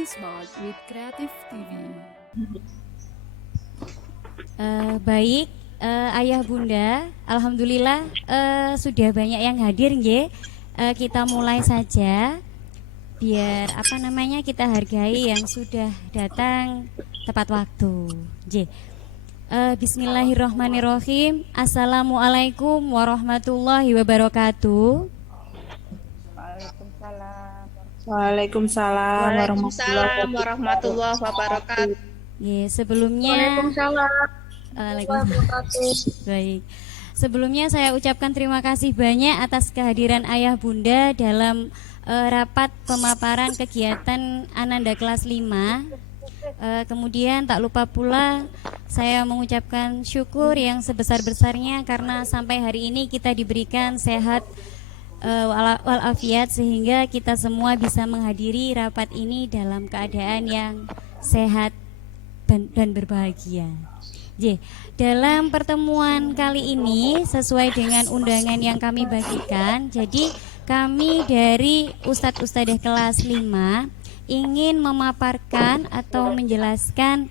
Study Smart with Creative TV. Baik, Ayah Bunda, Alhamdulillah sudah banyak yang hadir nggih. Kita mulai saja biar kita hargai yang sudah datang tepat waktu. Nggih. Bismillahirrahmanirrahim. Assalamualaikum warahmatullahi wabarakatuh. Waalaikumsalam. Waalaikumsalam Waalaikumsalam warahmatullahi wabarakatuh. Sebelumnya Waalaikumsalam. Baik. Sebelumnya saya ucapkan terima kasih banyak atas kehadiran Ayah Bunda dalam rapat pemaparan kegiatan Ananda kelas 5. Kemudian tak lupa pula saya mengucapkan syukur yang sebesar-besarnya karena sampai hari ini kita diberikan sehat walafiat sehingga kita semua bisa menghadiri rapat ini dalam keadaan yang sehat dan berbahagia. Dalam pertemuan kali ini sesuai dengan undangan yang kami bagikan, jadi kami dari Ustadz-Ustadzah kelas 5 ingin memaparkan atau menjelaskan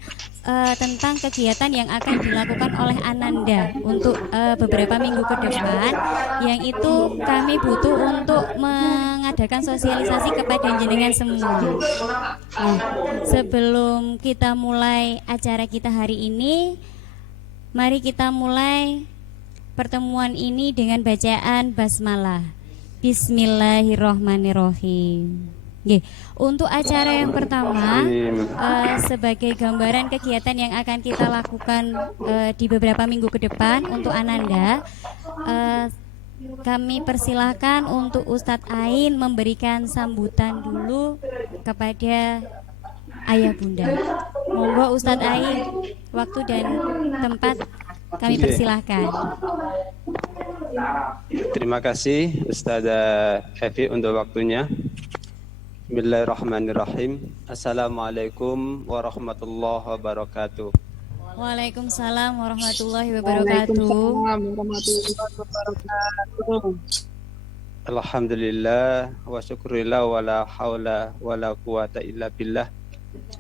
tentang kegiatan yang akan dilakukan oleh Ananda untuk beberapa minggu ke depan, yang itu kami butuh untuk mengadakan sosialisasi kepada jenengan semua. Nah, sebelum kita mulai acara kita hari ini, mari kita mulai pertemuan ini dengan bacaan basmalah. Bismillahirrahmanirrahim. Untuk acara yang pertama, sebagai gambaran kegiatan yang akan kita lakukan di beberapa minggu ke depan untuk Ananda, kami persilahkan untuk Ustadz Ain memberikan sambutan dulu kepada Ayah Bunda. Monggo Ustadz Ain, waktu dan tempat kami persilahkan. Terima kasih Ustazah Evi untuk waktunya. Bismillahirrahmanirrahim. Assalamualaikum warahmatullahi wabarakatuh. Waalaikumsalam warahmatullahi wabarakatuh. Alhamdulillah wa syukurillah wa la hawla wa la quwata illa billah.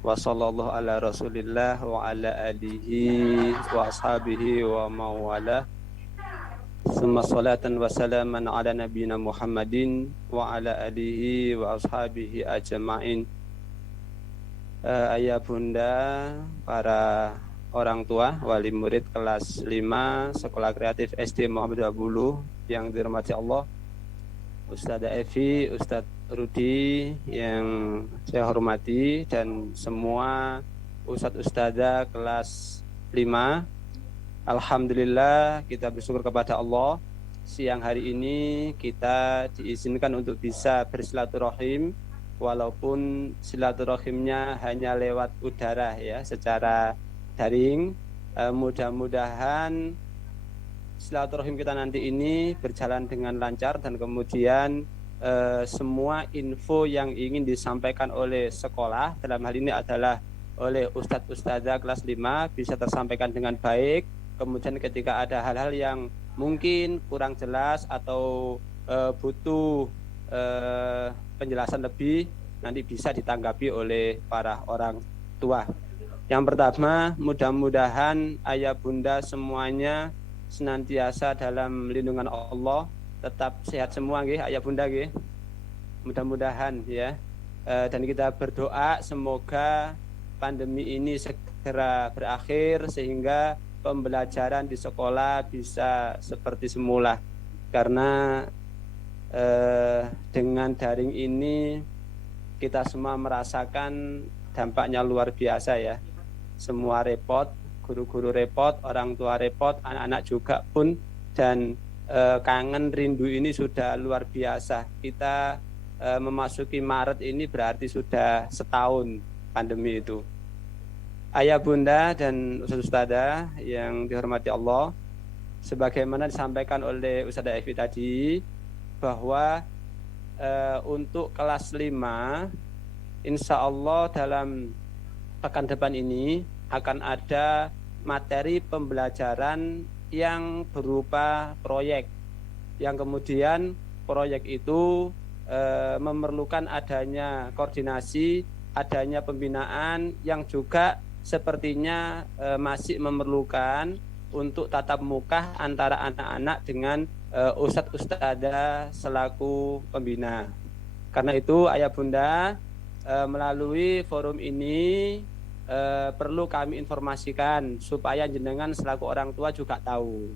Wa sallallahu ala rasulillah wa ala alihi wa ashabihi wa mawala. Summa salatan wa salaman ala nabiyina Muhammadin wa ala alihi wa ashabihi ajma'in. Ayah Bunda, para orang tua, wali murid kelas 5 Sekolah Kreatif SD Muhammad Bulu yang dirahmati Allah, Ustazah Evi, Ustadz Rudi yang saya hormati, dan semua Ustadz-Ustazah kelas 5. Alhamdulillah kita bersyukur kepada Allah, siang hari ini kita diizinkan untuk bisa bersilaturahim, walaupun silaturahimnya hanya lewat udara ya, secara daring. Mudah-mudahan silaturahim kita nanti ini berjalan dengan lancar, dan kemudian semua info yang ingin disampaikan oleh sekolah, dalam hal ini adalah oleh Ustadz-Ustazah kelas 5, bisa tersampaikan dengan baik. Kemudian ketika ada hal-hal yang mungkin kurang jelas atau butuh penjelasan lebih, nanti bisa ditanggapi oleh para orang tua. Yang pertama, mudah-mudahan ayah bunda semuanya senantiasa dalam lindungan Allah, tetap sehat semua nggih ayah bunda nggih. Mudah-mudahan ya. Dan kita berdoa semoga pandemi ini segera berakhir sehingga pembelajaran di sekolah bisa seperti semula, karena dengan daring ini kita semua merasakan dampaknya luar biasa ya. Semua repot, guru-guru repot, orang tua repot, anak-anak juga pun, dan kangen rindu ini sudah luar biasa. Kita memasuki Maret ini berarti sudah setahun pandemi itu. Ayah bunda dan ustadzah yang dihormati Allah, sebagaimana disampaikan oleh Ustazah Evi tadi, bahwa untuk kelas 5 insya Allah dalam pekan depan ini akan ada materi pembelajaran yang berupa proyek, yang kemudian proyek itu memerlukan adanya koordinasi adanya pembinaan yang juga sepertinya masih memerlukan untuk tatap muka antara anak-anak dengan ustadz ustadzah selaku pembina. Karena itu ayah bunda, melalui forum ini perlu kami informasikan supaya jenengan selaku orang tua juga tahu.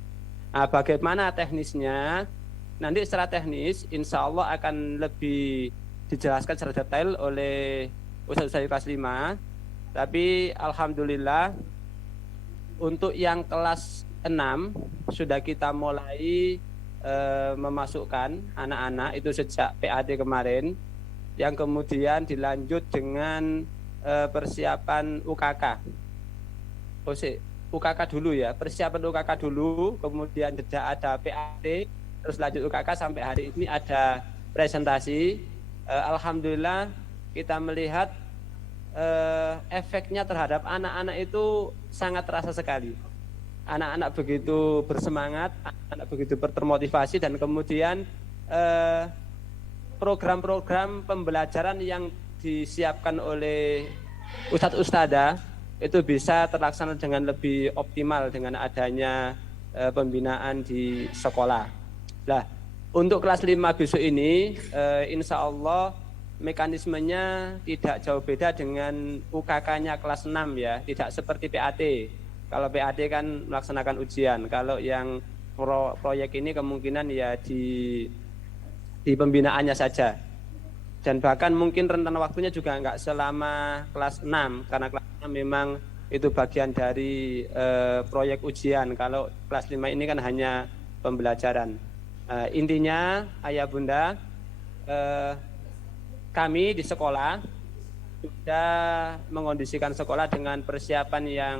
Nah, bagaimana teknisnya? Nanti secara teknis insya Allah akan lebih dijelaskan secara detail oleh ustadz kelas 5. Tapi alhamdulillah untuk yang kelas 6 sudah kita mulai memasukkan anak-anak itu sejak PAD kemarin, yang kemudian dilanjut dengan persiapan UKK. UKK dulu ya, persiapan UKK dulu, kemudian jeda ada PAD, terus lanjut UKK sampai hari ini ada presentasi. Alhamdulillah kita melihat efeknya terhadap anak-anak itu sangat terasa sekali. Anak-anak begitu bersemangat, anak-anak begitu termotivasi, dan kemudian program-program pembelajaran yang disiapkan oleh ustadz ustadzah itu bisa terlaksana dengan lebih optimal dengan adanya pembinaan di sekolah. Nah, untuk kelas 5 besok ini insya Allah mekanismenya tidak jauh beda dengan UKK-nya kelas 6 ya, tidak seperti PAT. Kalau PAT kan melaksanakan ujian, kalau yang proyek ini kemungkinan ya di pembinaannya saja. Dan bahkan mungkin rentan waktunya juga enggak selama kelas 6, karena kelas 6 memang itu bagian dari proyek ujian. Kalau kelas 5 ini kan hanya pembelajaran. Intinya ayah bunda, kami di sekolah sudah mengondisikan sekolah dengan persiapan yang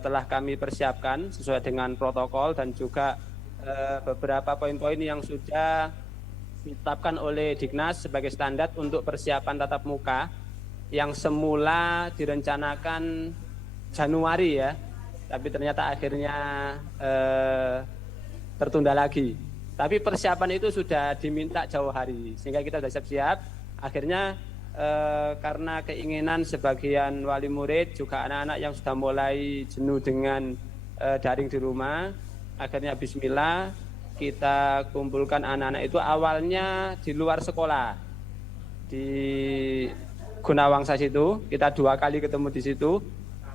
telah kami persiapkan sesuai dengan protokol, dan juga beberapa poin-poin yang sudah ditetapkan oleh Dignas sebagai standar untuk persiapan tatap muka yang semula direncanakan Januari ya, tapi ternyata akhirnya tertunda lagi. Tapi persiapan itu sudah diminta jauh hari, sehingga kita sudah siap-siap. Akhirnya karena keinginan sebagian wali murid juga anak-anak yang sudah mulai jenuh dengan daring di rumah, akhirnya bismillah kita kumpulkan anak-anak itu awalnya di luar sekolah di Gunawangsa situ. Kita 2 kali ketemu di situ,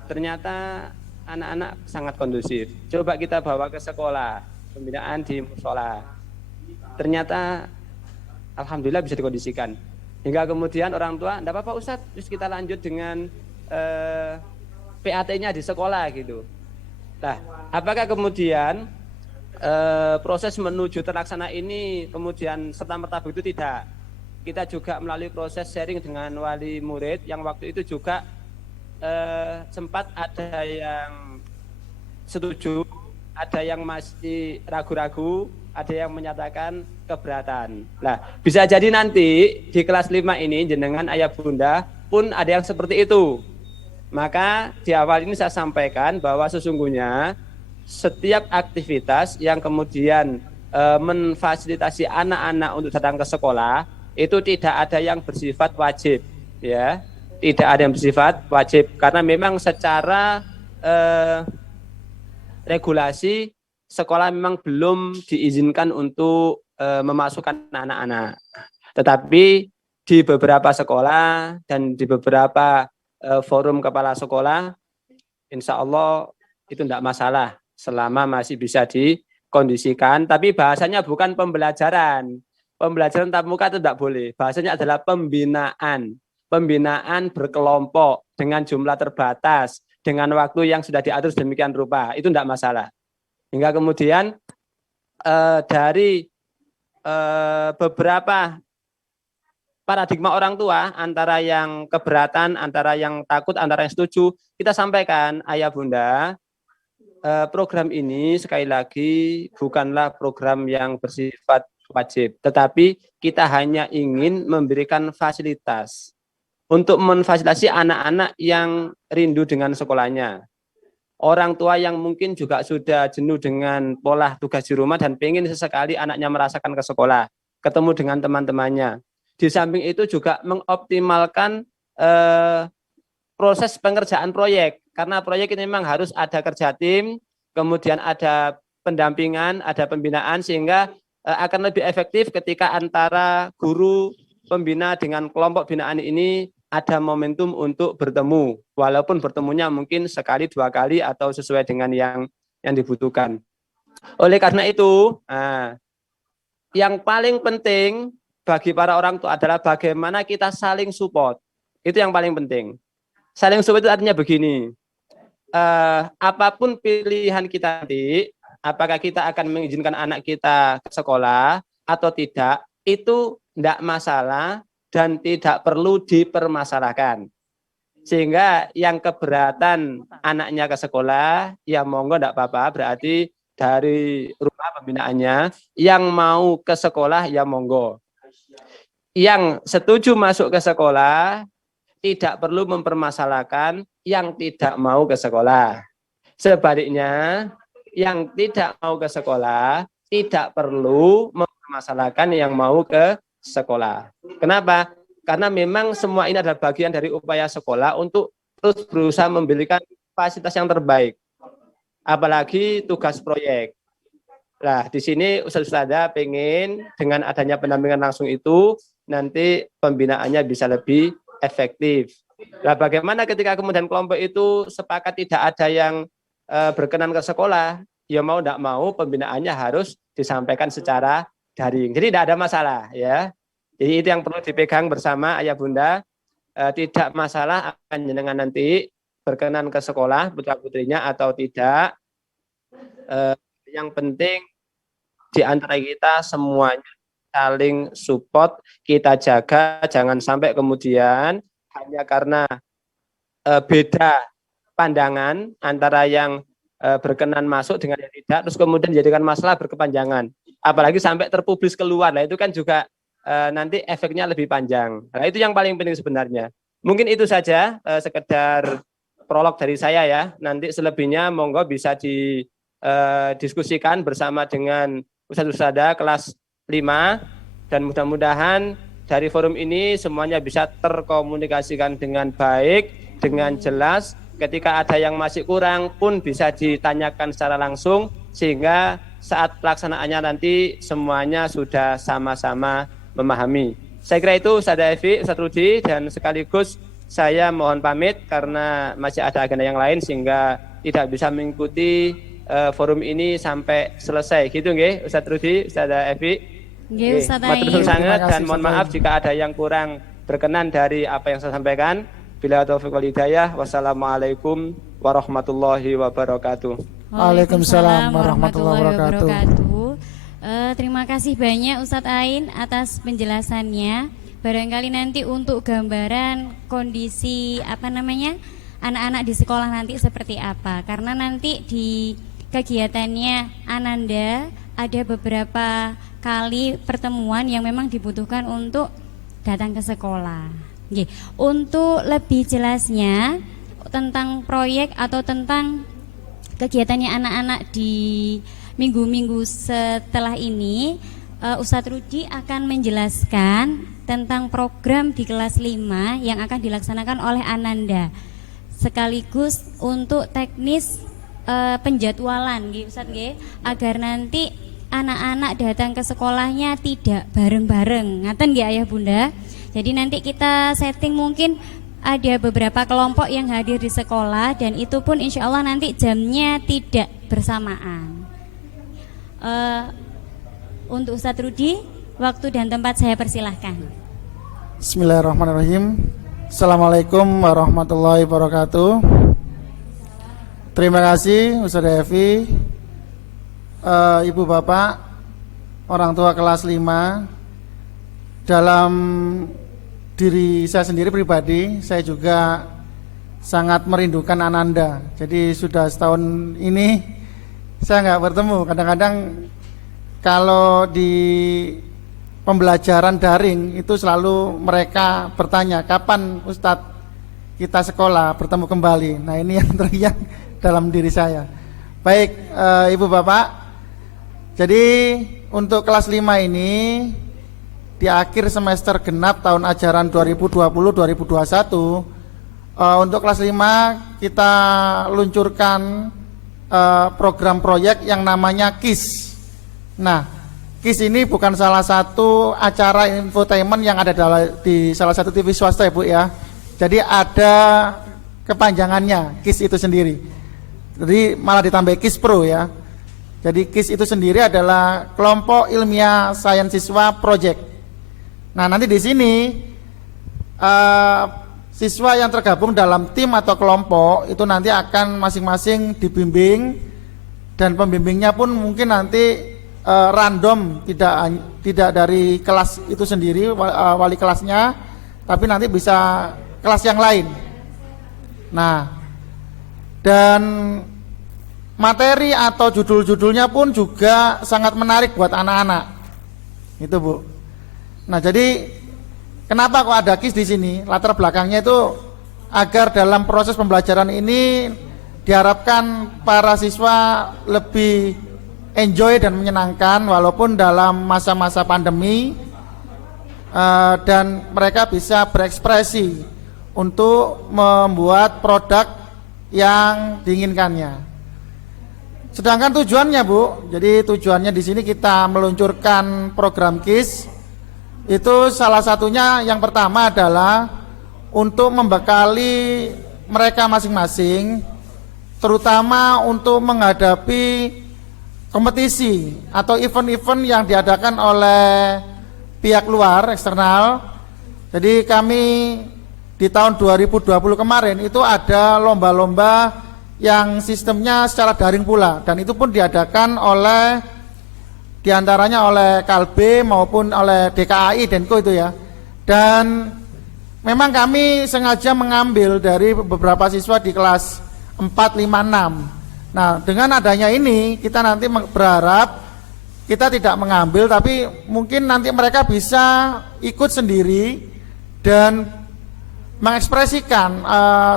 ternyata anak-anak sangat kondusif. Coba kita bawa ke sekolah, pembinaan di musola, ternyata alhamdulillah bisa dikondisikan. Hingga kemudian orang tua, enggak apa-apa Ustadz, terus kita lanjut dengan PAT-nya di sekolah gitu. Nah, apakah kemudian proses menuju terlaksana ini kemudian serta-merta begitu? Tidak. Kita juga melalui proses sharing dengan wali murid yang waktu itu juga sempat ada yang setuju, ada yang masih ragu-ragu, ada yang menyatakan keberatan. Nah, bisa jadi nanti di kelas 5 ini jenengan ayah bunda pun ada yang seperti itu. Maka di awal ini saya sampaikan bahwa sesungguhnya setiap aktivitas yang kemudian memfasilitasi anak-anak untuk datang ke sekolah itu tidak ada yang bersifat wajib, ya, tidak ada yang bersifat wajib, karena memang secara regulasi sekolah memang belum diizinkan untuk memasukkan anak-anak. Tetapi di beberapa sekolah dan di beberapa forum kepala sekolah, insya Allah itu tidak masalah selama masih bisa dikondisikan. Tapi bahasanya bukan pembelajaran. Pembelajaran tatap muka itu tidak boleh. Bahasanya adalah pembinaan. Pembinaan berkelompok dengan jumlah terbatas, dengan waktu yang sudah diatur sedemikian rupa. Itu tidak masalah. Hingga kemudian dari beberapa paradigma orang tua, antara yang keberatan, antara yang takut, antara yang setuju, kita sampaikan ayah bunda, program ini sekali lagi bukanlah program yang bersifat wajib, tetapi kita hanya ingin memberikan fasilitas untuk memfasilitasi anak-anak yang rindu dengan sekolahnya. Orang tua yang mungkin juga sudah jenuh dengan pola tugas di rumah dan pengen sesekali anaknya merasakan ke sekolah, ketemu dengan teman-temannya. Di samping itu juga mengoptimalkan proses pengerjaan proyek. Karena proyek ini memang harus ada kerja tim, kemudian ada pendampingan, ada pembinaan, sehingga akan lebih efektif ketika antara guru pembina dengan kelompok binaan ini ada momentum untuk bertemu, walaupun bertemunya mungkin sekali, 2 kali, atau sesuai dengan yang dibutuhkan. Oleh karena itu, yang paling penting bagi para orang tua adalah bagaimana kita saling support. Itu yang paling penting. Saling support itu artinya begini, apapun pilihan kita nanti, apakah kita akan mengizinkan anak kita ke sekolah atau tidak, itu tidak masalah dan tidak perlu dipermasalahkan. Sehingga yang keberatan anaknya ke sekolah, ya monggo tidak apa-apa, berarti dari rumah pembinaannya, yang mau ke sekolah ya monggo. Yang setuju masuk ke sekolah, tidak perlu mempermasalahkan yang tidak mau ke sekolah. Sebaliknya, yang tidak mau ke sekolah, tidak perlu mempermasalahkan yang mau ke sekolah. Kenapa? Karena memang semua ini adalah bagian dari upaya sekolah untuk terus berusaha memberikan fasilitas yang terbaik. Apalagi tugas proyek. Nah, di sini Ustaz-Ustazah pengen dengan adanya pendampingan langsung itu nanti pembinaannya bisa lebih efektif. Nah, bagaimana ketika kemudian kelompok itu sepakat tidak ada yang berkenan ke sekolah, ya mau tidak mau pembinaannya harus disampaikan secara daring. Jadi tidak ada masalah ya. Jadi itu yang perlu dipegang bersama ayah bunda. Tidak masalah akan jenengan nanti berkenan ke sekolah putra putrinya atau tidak. Yang penting di antara kita semuanya saling support, kita jaga, jangan sampai kemudian hanya karena beda pandangan antara yang berkenan masuk dengan yang tidak, terus kemudian dijadikan masalah berkepanjangan. Apalagi sampai terpublis keluar, nah itu kan juga nanti efeknya lebih panjang. Nah itu yang paling penting sebenarnya. Mungkin itu saja sekedar prolog dari saya ya. Nanti selebihnya monggo bisa didiskusikan bersama dengan Ustaz-Ustazah kelas 5, dan mudah-mudahan dari forum ini semuanya bisa terkomunikasikan dengan baik, dengan jelas. Ketika ada yang masih kurang pun bisa ditanyakan secara langsung, sehingga saat pelaksanaannya nanti semuanya sudah sama-sama memahami. Saya kira itu Ustazah Evi, Ustaz Rudi, dan sekaligus saya mohon pamit karena masih ada agenda yang lain sehingga tidak bisa mengikuti forum ini sampai selesai. Gitu nggih, Ustaz Rudi, Ustazah Evi. Nggih, Ustaz Ain. Matur sangat dan mohon maaf jika ada yang kurang berkenan dari apa yang saya sampaikan. Bila taufiq wal hidayah. Wassalamualaikum warahmatullahi wabarakatuh. Waalaikumsalam warahmatullahi wabarakatuh. Terima kasih banyak Ustadz Ain atas penjelasannya. Barangkali nanti untuk gambaran kondisi anak-anak di sekolah nanti seperti apa. Karena nanti di kegiatannya Ananda ada beberapa kali pertemuan yang memang dibutuhkan untuk datang ke sekolah. Untuk lebih jelasnya tentang proyek atau tentang kegiatannya anak-anak di minggu-minggu setelah ini, Ustadz Rudi akan menjelaskan tentang program di kelas 5 yang akan dilaksanakan oleh Ananda, sekaligus untuk teknis penjadwalan Ustadz, agar nanti anak-anak datang ke sekolahnya tidak bareng-bareng, ngaten nggih Ayah Bunda. Jadi nanti kita setting mungkin ada beberapa kelompok yang hadir di sekolah, dan itu pun insya Allah nanti jamnya tidak bersamaan. Untuk Ustadz Rudi, waktu dan tempat saya persilahkan. Bismillahirrahmanirrahim. Assalamualaikum warahmatullahi wabarakatuh. Terima kasih Ustazah Evi, Ibu Bapak, orang tua kelas 5. Dalam diri saya sendiri pribadi, saya juga sangat merindukan Ananda. Jadi sudah setahun ini saya nggak bertemu. Kadang-kadang kalau di pembelajaran daring itu selalu mereka bertanya, kapan Ustadz kita sekolah bertemu kembali. Nah ini yang terngiang dalam diri saya. Baik Ibu Bapak, jadi untuk kelas 5 ini di akhir semester genap tahun ajaran 2020-2021 untuk kelas 5 kita luncurkan program proyek yang namanya KIS. Nah, KIS ini bukan salah satu acara infotainment yang ada di salah satu TV swasta ya Bu ya. Jadi ada kepanjangannya KIS itu sendiri. Jadi malah ditambah KIS Pro ya. Jadi KIS itu sendiri adalah kelompok ilmiah sains siswa project. Nah, nanti di sini siswa yang tergabung dalam tim atau kelompok itu nanti akan masing-masing dibimbing, dan pembimbingnya pun mungkin nanti random, tidak dari kelas itu sendiri wali kelasnya, tapi nanti bisa kelas yang lain. Nah, dan materi atau judul-judulnya pun juga sangat menarik buat anak-anak. Itu Bu. Nah, jadi kenapa kok ada KIS di sini? Latar belakangnya itu agar dalam proses pembelajaran ini diharapkan para siswa lebih enjoy dan menyenangkan walaupun dalam masa-masa pandemi, dan mereka bisa berekspresi untuk membuat produk yang diinginkannya. Sedangkan tujuannya Bu, jadi tujuannya di sini kita meluncurkan program KIS. Itu salah satunya yang pertama adalah untuk membekali mereka masing-masing, terutama untuk menghadapi kompetisi atau event-event yang diadakan oleh pihak luar eksternal. Jadi kami di tahun 2020 kemarin itu ada lomba-lomba yang sistemnya secara daring pula, dan itu pun diadakan oleh diantaranya oleh Kalbe maupun oleh DKAI Denko itu ya. Dan memang kami sengaja mengambil dari beberapa siswa di kelas 4, 5, 6. Nah, dengan adanya ini kita nanti berharap kita tidak mengambil, tapi mungkin nanti mereka bisa ikut sendiri dan mengekspresikan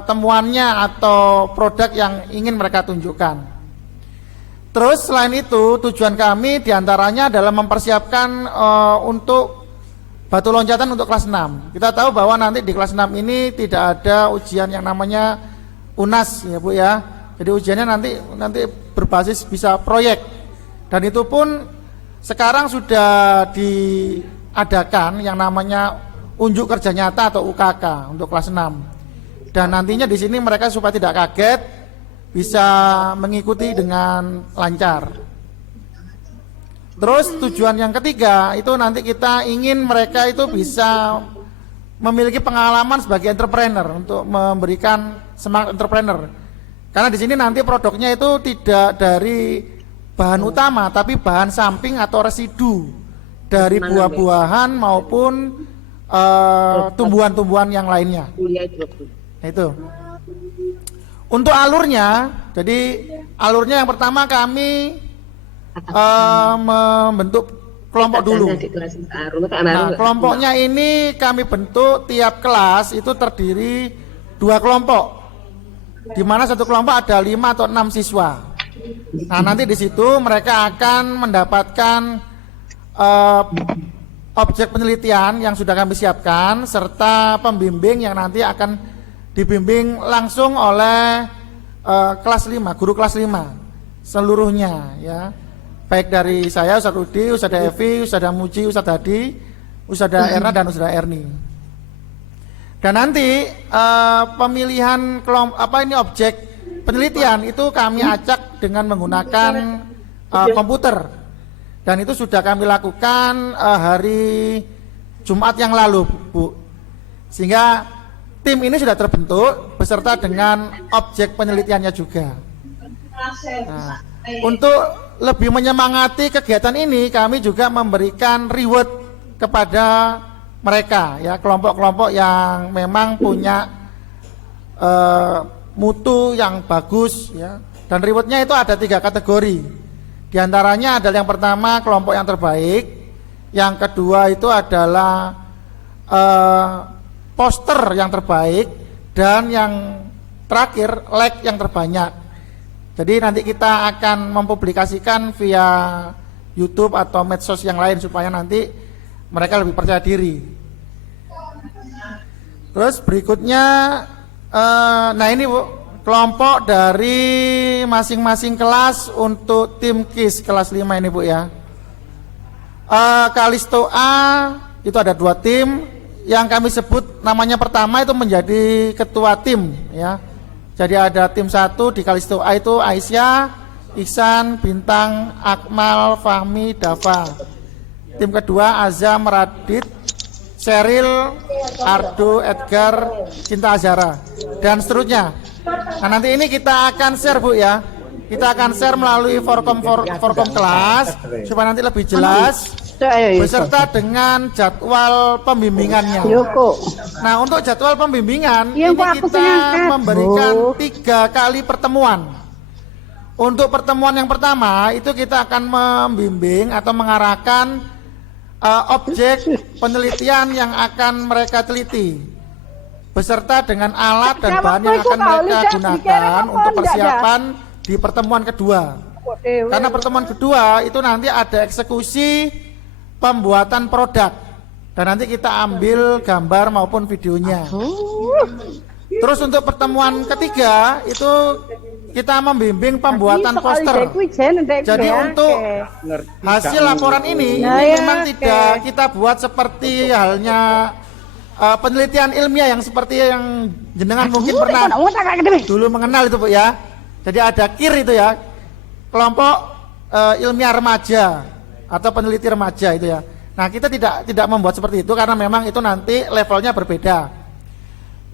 temuannya atau produk yang ingin mereka tunjukkan. Terus selain itu tujuan kami diantaranya adalah mempersiapkan untuk batu loncatan untuk kelas 6. Kita tahu bahwa nanti di kelas 6 ini tidak ada ujian yang namanya UNAS ya Bu ya. Jadi ujiannya nanti berbasis bisa proyek. Dan itu pun sekarang sudah diadakan yang namanya unjuk kerja nyata atau UKK untuk kelas 6. Dan nantinya di sini mereka supaya tidak kaget bisa mengikuti dengan lancar. Terus tujuan yang ketiga itu nanti kita ingin mereka itu bisa memiliki pengalaman sebagai entrepreneur untuk memberikan semangat entrepreneur. Karena di sini nanti produknya itu tidak dari bahan utama tapi bahan samping atau residu dari buah-buahan maupun tumbuhan-tumbuhan yang lainnya. Nah, itu. Untuk alurnya, jadi alurnya yang pertama kami membentuk kelompok dulu. Nah, kelompoknya ini kami bentuk tiap kelas itu terdiri 2 kelompok, di mana satu kelompok ada 5 atau 6 siswa. Nah, nanti di situ mereka akan mendapatkan objek penelitian yang sudah kami siapkan serta pembimbing yang nanti akan dibimbing langsung oleh kelas 5, guru kelas 5 seluruhnya ya. Baik dari saya, Ustadz Udi, Ustadz Evi, Ustadz Muji, Ustadz Hadi, Ustadz Erna dan Ustadz Erni. Dan nanti pemilihan objek penelitian itu kami acak dengan menggunakan komputer. Dan itu sudah kami lakukan hari Jumat yang lalu, Bu. Sehingga tim ini sudah terbentuk beserta dengan objek penelitiannya juga. Nah, untuk lebih menyemangati kegiatan ini, kami juga memberikan reward kepada mereka, ya, kelompok-kelompok yang memang punya mutu yang bagus, ya. Dan rewardnya itu ada 3 kategori. Di antaranya adalah yang pertama kelompok yang terbaik, yang kedua itu adalah poster yang terbaik, dan yang terakhir like yang terbanyak. Jadi nanti kita akan mempublikasikan via YouTube atau medsos yang lain supaya nanti mereka lebih percaya diri. Terus berikutnya, nah ini Bu, kelompok dari masing-masing kelas untuk tim KIS kelas 5 ini Bu ya. Kalisto A itu ada 2 tim, yang kami sebut namanya pertama itu menjadi ketua tim ya. Jadi ada tim 1 di Kalisto A itu Aisyah, Ihsan, Bintang, Akmal, Fahmi, Dafa. Tim kedua Azam, Radit, Sheryl, Ardo, Edgar, Cinta Azara, dan seterusnya. Nah nanti ini kita akan share Bu ya. Kita akan share melalui forkom kelas supaya nanti lebih jelas beserta dengan jadwal pembimbingannya. Nah untuk jadwal pembimbingan ini kita memberikan 3 kali pertemuan. Untuk pertemuan yang pertama itu kita akan membimbing atau mengarahkan objek penelitian yang akan mereka teliti beserta dengan alat dan bahan yang akan mereka gunakan untuk persiapan di pertemuan kedua. Karena pertemuan kedua itu nanti ada eksekusi pembuatan produk dan nanti kita ambil gambar maupun videonya. Terus untuk pertemuan ketiga itu kita membimbing pembuatan poster. Jadi untuk hasil laporan ini memang tidak kita buat seperti halnya penelitian ilmiah yang seperti yang jenengan mungkin pernah dulu mengenal itu Bu ya. Jadi ada KIR itu ya, kelompok ilmiah remaja atau peneliti remaja itu ya. Nah kita tidak membuat seperti itu karena memang itu nanti levelnya berbeda.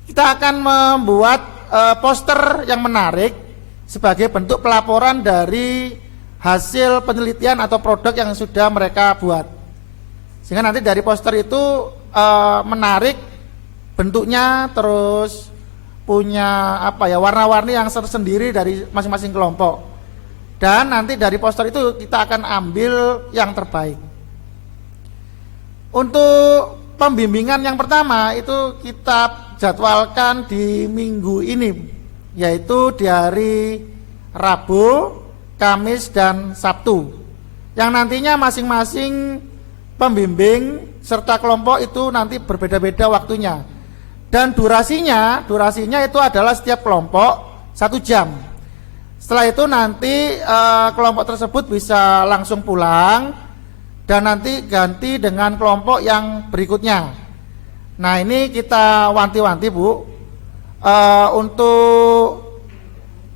Kita akan membuat poster yang menarik sebagai bentuk pelaporan dari hasil penelitian atau produk yang sudah mereka buat. Sehingga nanti dari poster itu menarik bentuknya, terus punya warna-warni yang tersendiri dari masing-masing kelompok. Dan nanti dari poster itu kita akan ambil yang terbaik. Untuk pembimbingan yang pertama itu kita jadwalkan di minggu ini, yaitu di hari Rabu, Kamis, dan Sabtu. Yang nantinya masing-masing pembimbing serta kelompok itu nanti berbeda-beda waktunya. Dan durasinya itu adalah setiap kelompok 1 jam. Setelah itu nanti kelompok tersebut bisa langsung pulang dan nanti ganti dengan kelompok yang berikutnya. Nah ini kita wanti-wanti Bu, untuk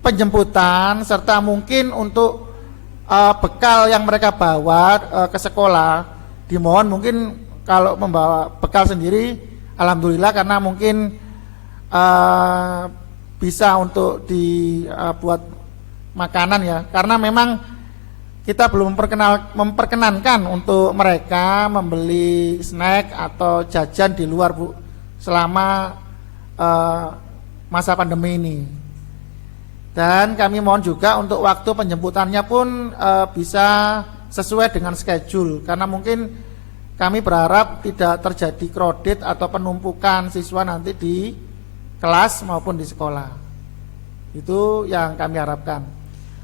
penjemputan serta mungkin untuk bekal yang mereka bawa ke sekolah, dimohon mungkin kalau membawa bekal sendiri alhamdulillah, karena mungkin bisa untuk dibuat makanan ya, karena memang kita belum memperkenankan untuk mereka membeli snack atau jajan di luar Bu selama masa pandemi ini. Dan kami mohon juga untuk waktu penjemputannya pun bisa sesuai dengan schedule, karena mungkin kami berharap tidak terjadi kredit atau penumpukan siswa nanti di kelas maupun di sekolah. Itu yang kami harapkan.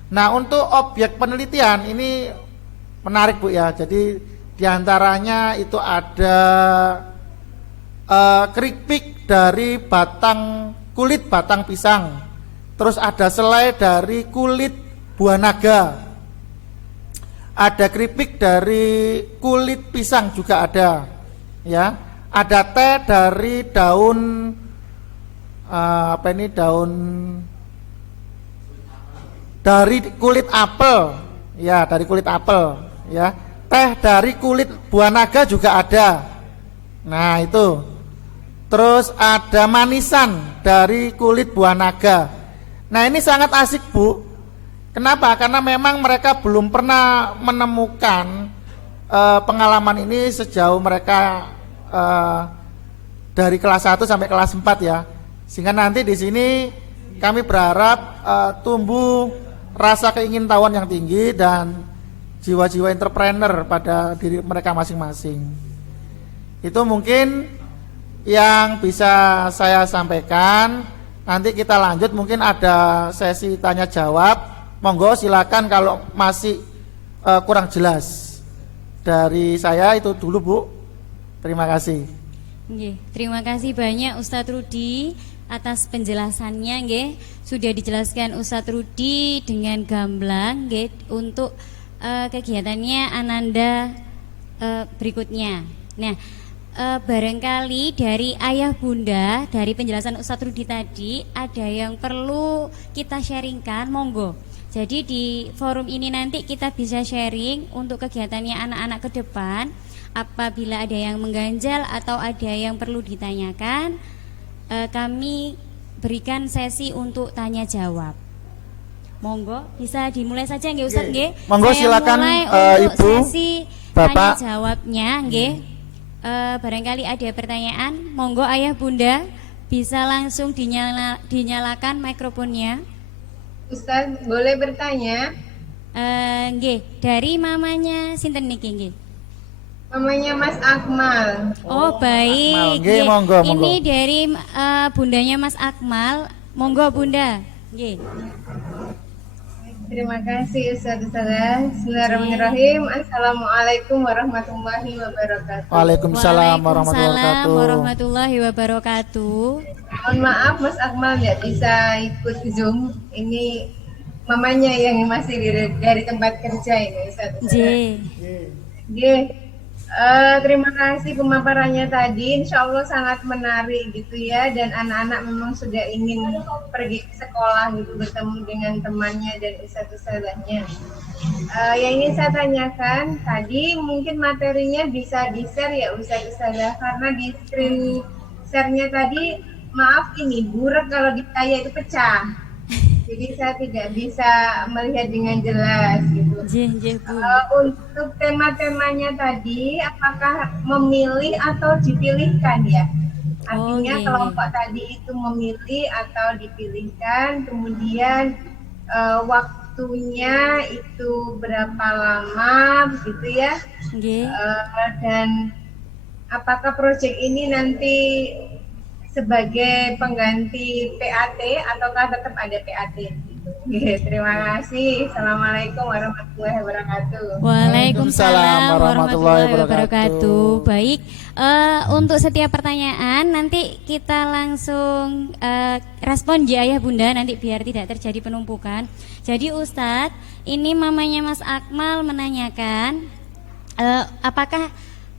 Nah untuk objek penelitian ini menarik Bu ya, jadi diantaranya itu ada keripik dari kulit batang pisang, terus ada selai dari kulit buah naga, ada keripik dari kulit pisang juga ada, ya, ada teh dari daun daun dari kulit apel, ya, dari kulit apel, ya, teh dari kulit buah naga juga ada. Nah itu, terus ada manisan dari kulit buah naga. Nah ini sangat asik Bu. Kenapa? Karena memang mereka belum pernah menemukan pengalaman ini sejauh mereka dari kelas 1 sampai kelas 4 ya. Sehingga nanti di sini kami berharap tumbuh rasa keingintahuan yang tinggi dan jiwa-jiwa entrepreneur pada diri mereka masing-masing. Itu mungkin yang bisa saya sampaikan. Nanti kita lanjut, mungkin ada sesi tanya jawab. Monggo silakan kalau masih kurang jelas dari saya itu dulu Bu. Terima kasih. Nggih, terima kasih banyak Ustadz Rudi atas penjelasannya nggih. Sudah dijelaskan Ustadz Rudi dengan gamblang nggih untuk kegiatannya Ananda berikutnya. Nah, barangkali dari ayah bunda dari penjelasan Ustadz Rudi tadi ada yang perlu kita sharingkan, monggo. Jadi di forum ini nanti kita bisa sharing untuk kegiatannya anak-anak ke depan. Apabila ada yang mengganjal atau ada yang perlu ditanyakan, kami berikan sesi untuk tanya jawab. Monggo bisa dimulai saja nggih Ustadz nggih. Monggo Saya silakan mulai untuk Ibu, sesi Bapak. tanya jawabnya nggih. Barangkali ada pertanyaan, monggo ayah bunda bisa langsung dinyalakan mikrofonnya. Ustaz, boleh bertanya? Nggih, dari mamanya sinten niki nggih? Mamanya Mas Akmal. Oh, baik. Nggih, monggo, monggo. Ini dari bundanya Mas Akmal. Monggo Bunda. Nggih. Terima kasih Ustazah. Bismillahirrahmanirrahim. Assalamualaikum warahmatullahi wabarakatuh. Waalaikumsalam warahmatullahi Waalaikumsalam wabarakatuh. warahmatullahi wabarakatuh. Mohon maaf Mas Akmal nggak bisa ikut Zoom. Ini mamanya yang masih dari tempat kerja ini Ustazah. Nggih. Nggih. Terima kasih pemaparannya tadi, insya Allah sangat menarik gitu ya, dan anak-anak memang sudah ingin pergi ke sekolah gitu, bertemu dengan temannya dan ustadz-ustadzahnya. Yang ingin saya tanyakan tadi mungkin materinya bisa di-share ya ustadz-ustadzah, karena di screen share-nya tadi maaf ini burak kalau di saya itu pecah, jadi saya tidak bisa melihat dengan jelas gitu. Nggih, Bu. Untuk tema-temanya tadi, apakah memilih atau dipilihkan ya? Artinya nggih. kelompok tadi itu memilih atau dipilihkan, kemudian waktunya itu berapa lama, begitu ya? Nggih. Dan apakah proyek ini nanti sebagai pengganti PAT ataukah tetap ada PAT? Terima kasih. Assalamualaikum warahmatullahi wabarakatuh. Waalaikumsalam warahmatullahi wabarakatuh. wabarakatuh. Baik, untuk setiap pertanyaan nanti kita langsung respon ya ayah bunda, nanti biar tidak terjadi penumpukan. Jadi Ustadz, ini mamanya Mas Akmal menanyakan apakah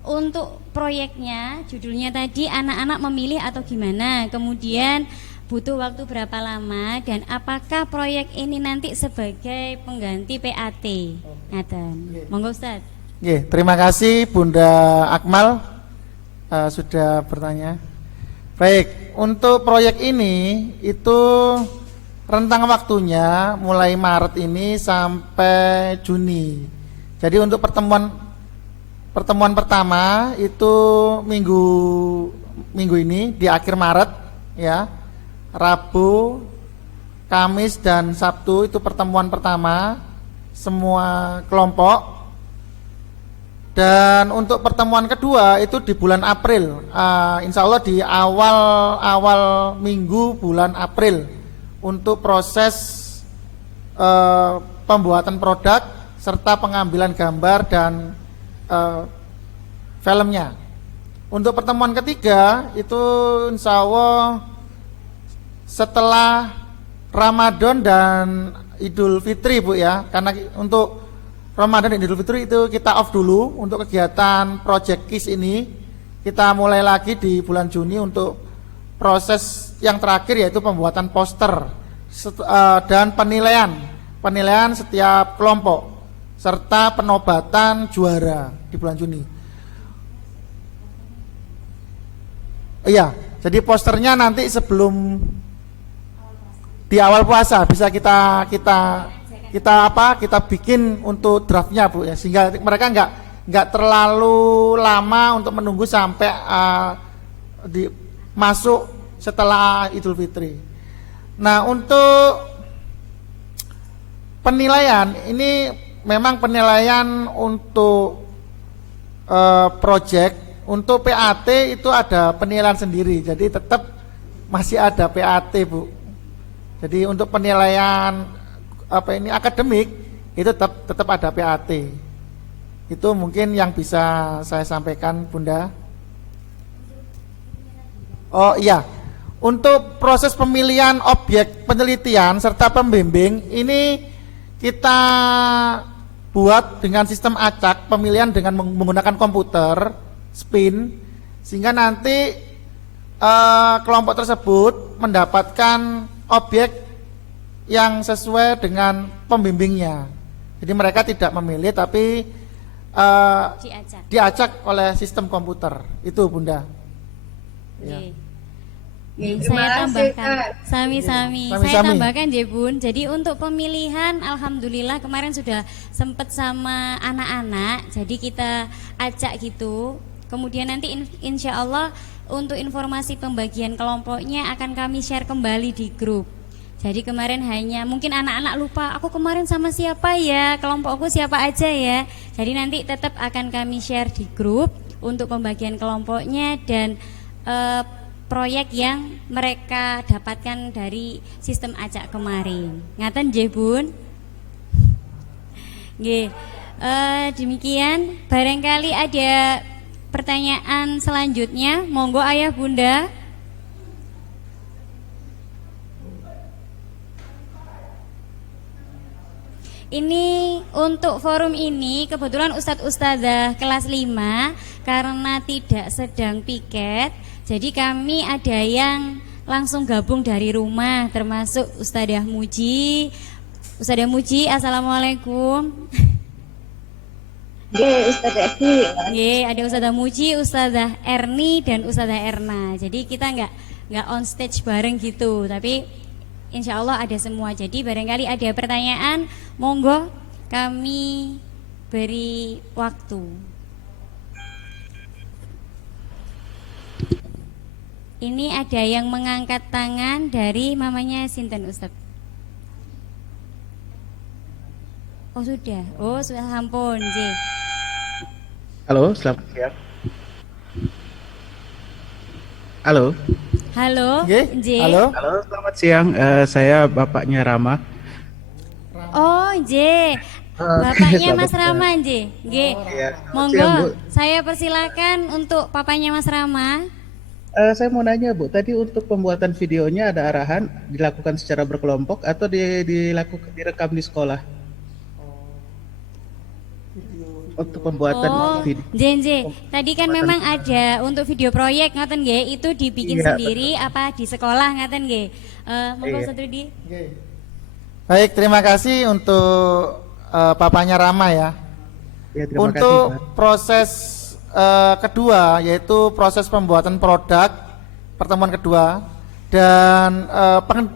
untuk proyeknya judulnya tadi anak-anak memilih atau gimana, kemudian butuh waktu berapa lama, dan apakah proyek ini nanti sebagai pengganti PAT? Ngaten. Monggo Ustaz. Nggih, terima kasih Bunda Akmal sudah bertanya. Baik, untuk proyek ini itu rentang waktunya mulai Maret ini sampai Juni. Jadi untuk pertemuan pertama itu minggu ini di akhir Maret ya. Rabu, Kamis dan Sabtu itu pertemuan pertama semua kelompok. Dan untuk pertemuan kedua itu di bulan April, insya Allah di awal minggu bulan April untuk proses pembuatan produk serta pengambilan gambar dan filmnya. Untuk pertemuan ketiga itu insya Allah setelah Ramadan dan Idul Fitri Bu ya, karena untuk Ramadan dan Idul Fitri itu kita off dulu untuk kegiatan Project KIS ini. Kita mulai lagi di bulan Juni untuk proses yang terakhir yaitu pembuatan poster dan penilaian setiap kelompok serta penobatan juara di bulan Juni. Iya, jadi posternya nanti sebelum di awal puasa bisa kita bikin untuk draftnya Bu ya, sehingga mereka nggak terlalu lama untuk menunggu sampai masuk setelah Idul Fitri. Nah, untuk penilaian ini memang penilaian untuk project, untuk PAT itu ada penilaian sendiri, jadi tetap masih ada PAT Bu. Jadi untuk penilaian akademik itu tetap ada PAT. Itu mungkin yang bisa saya sampaikan Bunda. Oh iya, untuk proses pemilihan objek penelitian serta pembimbing ini kita buat dengan sistem acak, pemilihan dengan menggunakan komputer, spin, sehingga nanti kelompok tersebut mendapatkan objek yang sesuai dengan pembimbingnya. Jadi mereka tidak memilih tapi diacak oleh sistem komputer. Itu Bunda. Ya. Saya tambahkan sami-sami. Saya tambahkan ya Bun. Jadi untuk pemilihan alhamdulillah kemarin sudah sempat sama anak-anak. Jadi kita acak gitu. Kemudian nanti insya Allah untuk informasi pembagian kelompoknya akan kami share kembali di grup. Jadi kemarin hanya mungkin anak-anak lupa aku kemarin sama siapa ya, kelompokku siapa aja ya. Jadi nanti tetap akan kami share di grup untuk pembagian kelompoknya dan proyek yang mereka dapatkan dari sistem acak kemarin. Ngaten nggih Bun? Nggih. Demikian barangkali ada pertanyaan selanjutnya, monggo Ayah Bunda. Ini untuk forum ini kebetulan Ustadz Ustadzah kelas 5 karena tidak sedang piket, jadi kami ada yang langsung gabung dari rumah termasuk Ustadzah Muji. Ustadzah Muji, assalamualaikum. Ustadzah Erni. Ada Ustadzah Muji, Ustadzah Erni dan Ustadzah Erna. Jadi kita nggak on stage bareng gitu, tapi insya Allah ada semua. Jadi barangkali ada pertanyaan, monggo kami beri waktu. Ini ada yang mengangkat tangan dari mamanya Sinten Ustadz. Oh sudah, sampun J. Halo, selamat siang. Halo. Halo, J. Halo. Halo, selamat siang. Saya bapaknya Rama. Oh, J. Bapaknya Mas Rama, J. G. Monggo, saya persilakan untuk papanya Mas Rama. Saya mau nanya Bu, tadi untuk pembuatan videonya ada arahan dilakukan secara berkelompok atau direkam di sekolah? Untuk pembuatan video. J. Tadi kan memang ada untuk video proyek ngoten nggih, itu dibikin sendiri apa di sekolah ngoten nggih. Monggo Satrudi. Baik, terima kasih untuk papanya Rama ya. Untuk kasih, proses kedua yaitu proses pembuatan produk pertemuan kedua dan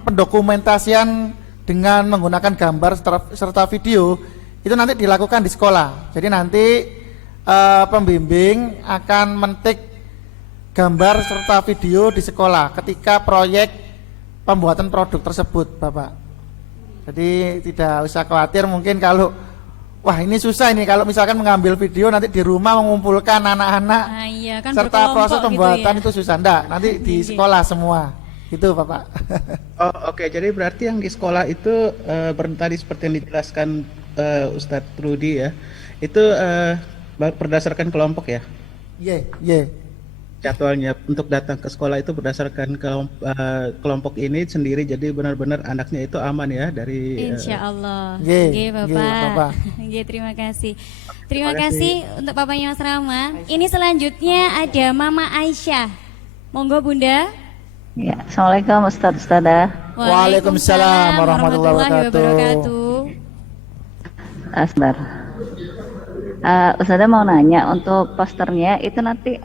pendokumentasian dengan menggunakan gambar serta video itu nanti dilakukan di sekolah. Jadi nanti pembimbing akan mentik gambar serta video di sekolah ketika proyek pembuatan produk tersebut, Bapak. Jadi tidak usah khawatir mungkin kalau wah ini susah ini kalau misalkan mengambil video nanti di rumah mengumpulkan anak-anak kan serta proses pembuatan gitu ya. itu susah. Enggak, nanti di sekolah semua. Itu Bapak. Oke, jadi berarti yang di sekolah itu tadi seperti yang dijelaskan Ustadz Rudi ya, itu berdasarkan kelompok ya? Iya. Jadwalnya untuk datang ke sekolah itu berdasarkan kelompok ini sendiri, jadi benar-benar anaknya itu aman ya dari. Insya Allah. Bapak. Terima kasih. Terima kasih untuk papanya Mas Rama. Ini selanjutnya ada Mama Aisyah. Monggo Bunda. Ya, Assalamualaikum Ustadzah. Waalaikumsalam warahmatullahi wabarakatuh. Sebentar. Ustadzah mau nanya untuk posternya itu nanti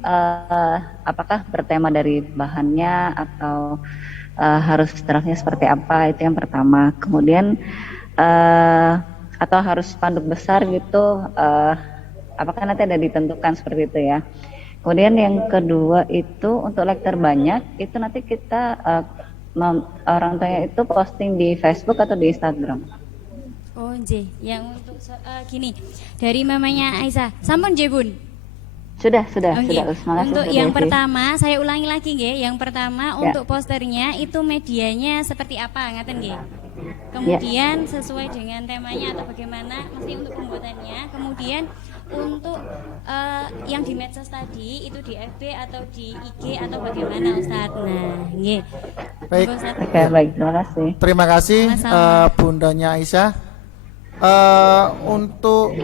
apakah bertema dari bahannya atau harus draftnya seperti apa, itu yang pertama. Kemudian atau harus spanduk besar gitu, apakah nanti ada ditentukan seperti itu ya. Kemudian yang kedua itu untuk lektor banyak itu nanti kita orang tuanya itu posting di Facebook atau di Instagram. Oh J, yang untuk gini dari mamanya Aisyah, sampun J Bun. Sudah. Untuk yang pertama, saya ulangi lagi nggih. Yang pertama untuk posternya itu medianya seperti apa ngaten nggih? Kemudian sesuai dengan temanya atau bagaimana mesti untuk pembuatannya. Kemudian untuk yang di medsos tadi itu di FB atau di IG atau bagaimana Ustadz? Nah, nggih. Baik. Monggo, Ustadz. Oke, baik, terima kasih. Terima kasih Sama-sama. Bundanya Aisyah. Untuk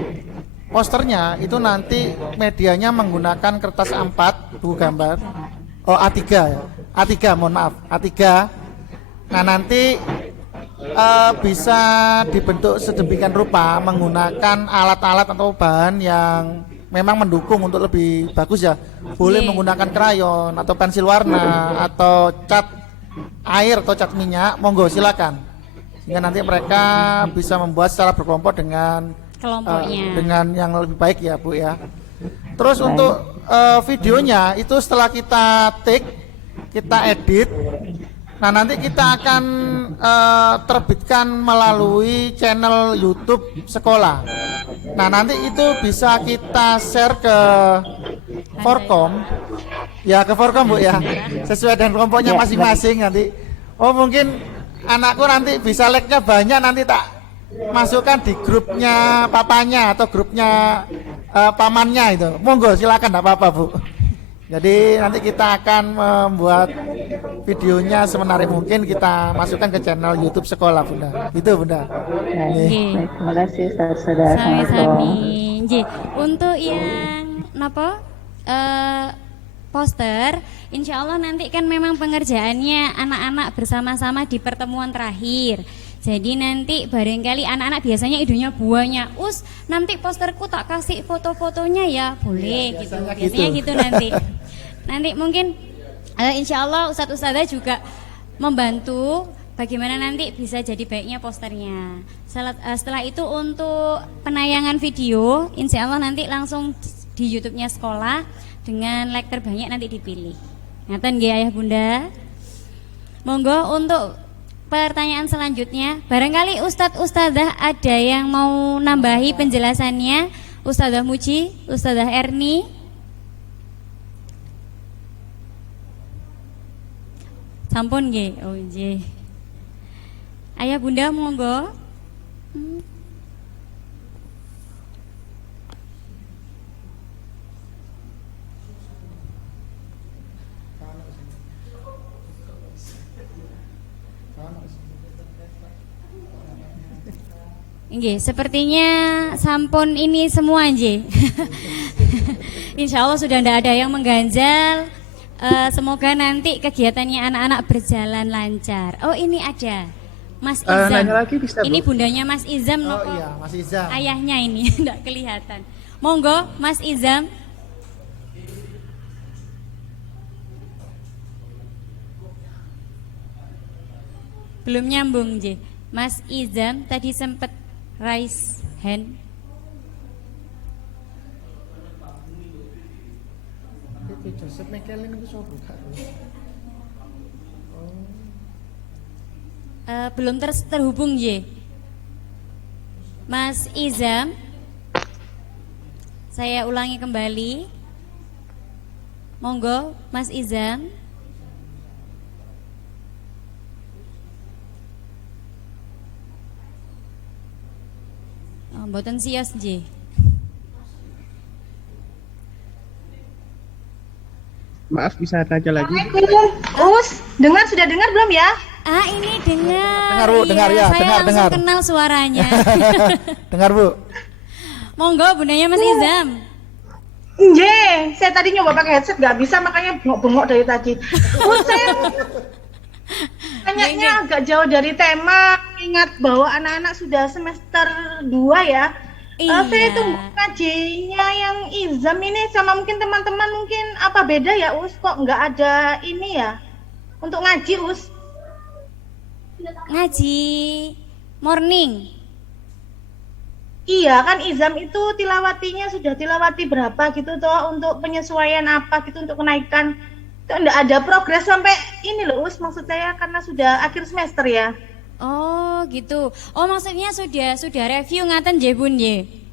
posternya itu nanti medianya menggunakan kertas A4 buku gambar. Oh, A3 ya. A3, mohon maaf. A3. Nah, nanti bisa dibentuk sedemikian rupa menggunakan alat-alat atau bahan yang memang mendukung untuk lebih bagus ya. Boleh Oke. menggunakan krayon atau pensil warna atau cat air atau cat minyak, monggo silakan. Sehingga nanti mereka bisa membuat secara berkelompok dengan Kelompoknya. dengan yang lebih baik ya Bu ya. Terus untuk videonya itu setelah kita take, kita edit, nah nanti kita akan terbitkan melalui channel YouTube sekolah. Nah nanti itu bisa kita share ke Forkom, ya ke Forkom Bu ya, sesuai dengan kelompoknya masing-masing nanti. Oh mungkin anakku nanti bisa like-nya banyak, nanti tak masukkan di grupnya papanya atau grupnya pamannya itu. Monggo silakan, enggak apa-apa Bu. Jadi nanti kita akan membuat videonya semenarik mungkin kita masukkan ke channel YouTube sekolah Bunda. Gitu Bunda. Baik, Nggih. baik, terima kasih Saudara. Sami-sami. Nggih. Untuk yang napa? Poster, insya Allah nanti kan memang pengerjaannya anak-anak bersama-sama di pertemuan terakhir. Jadi nanti barangkali anak-anak biasanya idenya buahnya, nanti posterku tak kasih foto-fotonya ya, boleh gitu. Biasanya gitu nanti. Nanti mungkin insya Allah Ustadz-Ustadzah juga membantu bagaimana nanti bisa jadi baiknya posternya. Setelah itu untuk penayangan video, insya Allah nanti langsung di YouTube-nya sekolah dengan like terbanyak nanti dipilih. Ngaten nggih Ayah Bunda. Monggo untuk pertanyaan selanjutnya, barangkali Ustadz Ustadzah ada yang mau nambahi penjelasannya. Ustadzah Muji, Ustadzah Erni. Sampun nggih. Oh nggih. Ayah Bunda monggo. Nggih, sepertinya sampun ini semua nggih. Insya Allah sudah tidak ada yang mengganjal. Semoga nanti kegiatannya anak-anak berjalan lancar. Oh ini ada Mas Izam. Nanya lagi bisa, Bu? Ini bundanya Mas Izam. Oh nopo? iya, Mas Izam. Ayahnya ini tidak kelihatan. Monggo Mas Izam. Belum nyambung nggih. Mas Izam tadi sempat raise hand. Joseph McKellen itu sopo Kak? Belum terhubung nggih. Mas Izam. Saya ulangi kembali. Monggo Mas Izam. Mboten sios nggih. Maaf, bisa tanya lagi? Sudah dengar belum ya? Ini dengar. Dengar, Bu, dengar ya, Saya dengar, langsung dengar. kenal suaranya. Dengar Bu. Monggo bundanya Mas Izam. Nggih, saya tadi nyoba pakai headset nggak bisa, makanya bengok-bengok dari tadi. Saya banyaknya agak jauh dari tema. Ingat bahwa anak-anak sudah semester 2 ya. Iya. Saya tunggu ngajinya yang Izam ini sama mungkin teman-teman, mungkin apa beda ya Us? Kok nggak ada ini ya untuk ngaji Us? Ngaji morning. Iya kan Izam itu tilawatinya sudah tilawati berapa gitu toh, untuk penyesuaian apa gitu untuk kenaikan. Itu enggak ada progres sampai ini loh Us, maksud saya karena sudah akhir semester ya. Oh gitu. Oh maksudnya sudah review ngaten nggih Bun nggih.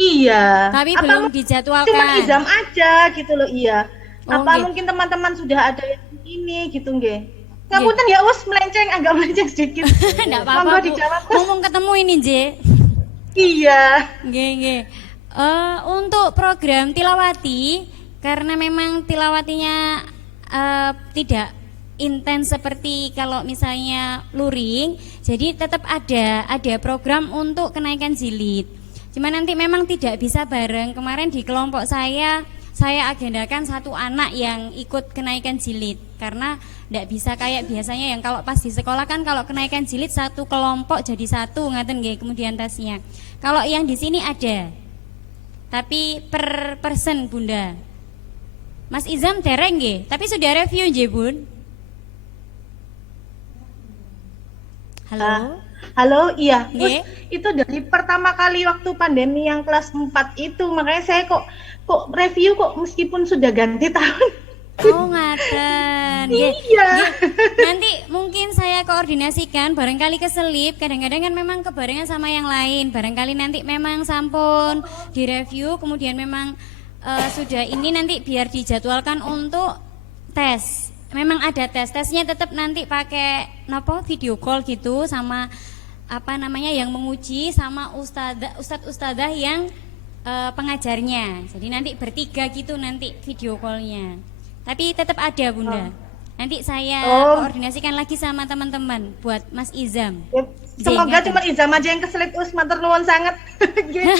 Iya. Tapi Apa belum mungkin dijadwalkan. cuma Izam aja gitu loh, iya. Oh, Apa nggih. mungkin teman-teman sudah ada yang ini gitu nggih. Ngapunten ya Us, melenceng, agak melenceng sedikit. Enggak apa-apa, Monggo Bu. dijawab, Us. Mumpung ketemu ini, J. Iya. Nggih, nggih. Untuk program Tilawati, karena memang tilawatinya tidak intens seperti kalau misalnya luring, jadi tetap ada program untuk kenaikan jilid. Cuma nanti memang tidak bisa bareng. Kemarin di kelompok saya agendakan satu anak yang ikut kenaikan jilid karena tidak bisa kayak biasanya yang kalau pas di sekolah kan kalau kenaikan jilid satu kelompok jadi satu ngaten nggih, kemudian tasnya. Kalau yang di sini ada, tapi per person Bunda. Mas Izam dereng nggih, tapi sudah review nggih Bun. Halo. Halo, iya. Nggih. Itu dari pertama kali waktu pandemi yang kelas 4 itu, makanya saya kok review kok meskipun sudah ganti tahun. Oh ngaten. Nggih. Iya. Nggih. Nanti mungkin saya koordinasikan, barangkali keselip, kadang-kadang kan memang kebarengan sama yang lain. Barangkali nanti memang sampun direview, kemudian memang sudah ini nanti biar dijadwalkan untuk tes. Memang ada tesnya tetap nanti pakai video call gitu sama yang menguji sama ustadzah yang pengajarnya. Jadi nanti bertiga gitu nanti video callnya. Tapi tetap ada Bunda. Nanti saya koordinasikan lagi sama teman-teman buat Mas Izam. Semoga cuma Izam aja yang keselip Us, matur nuwun sangat.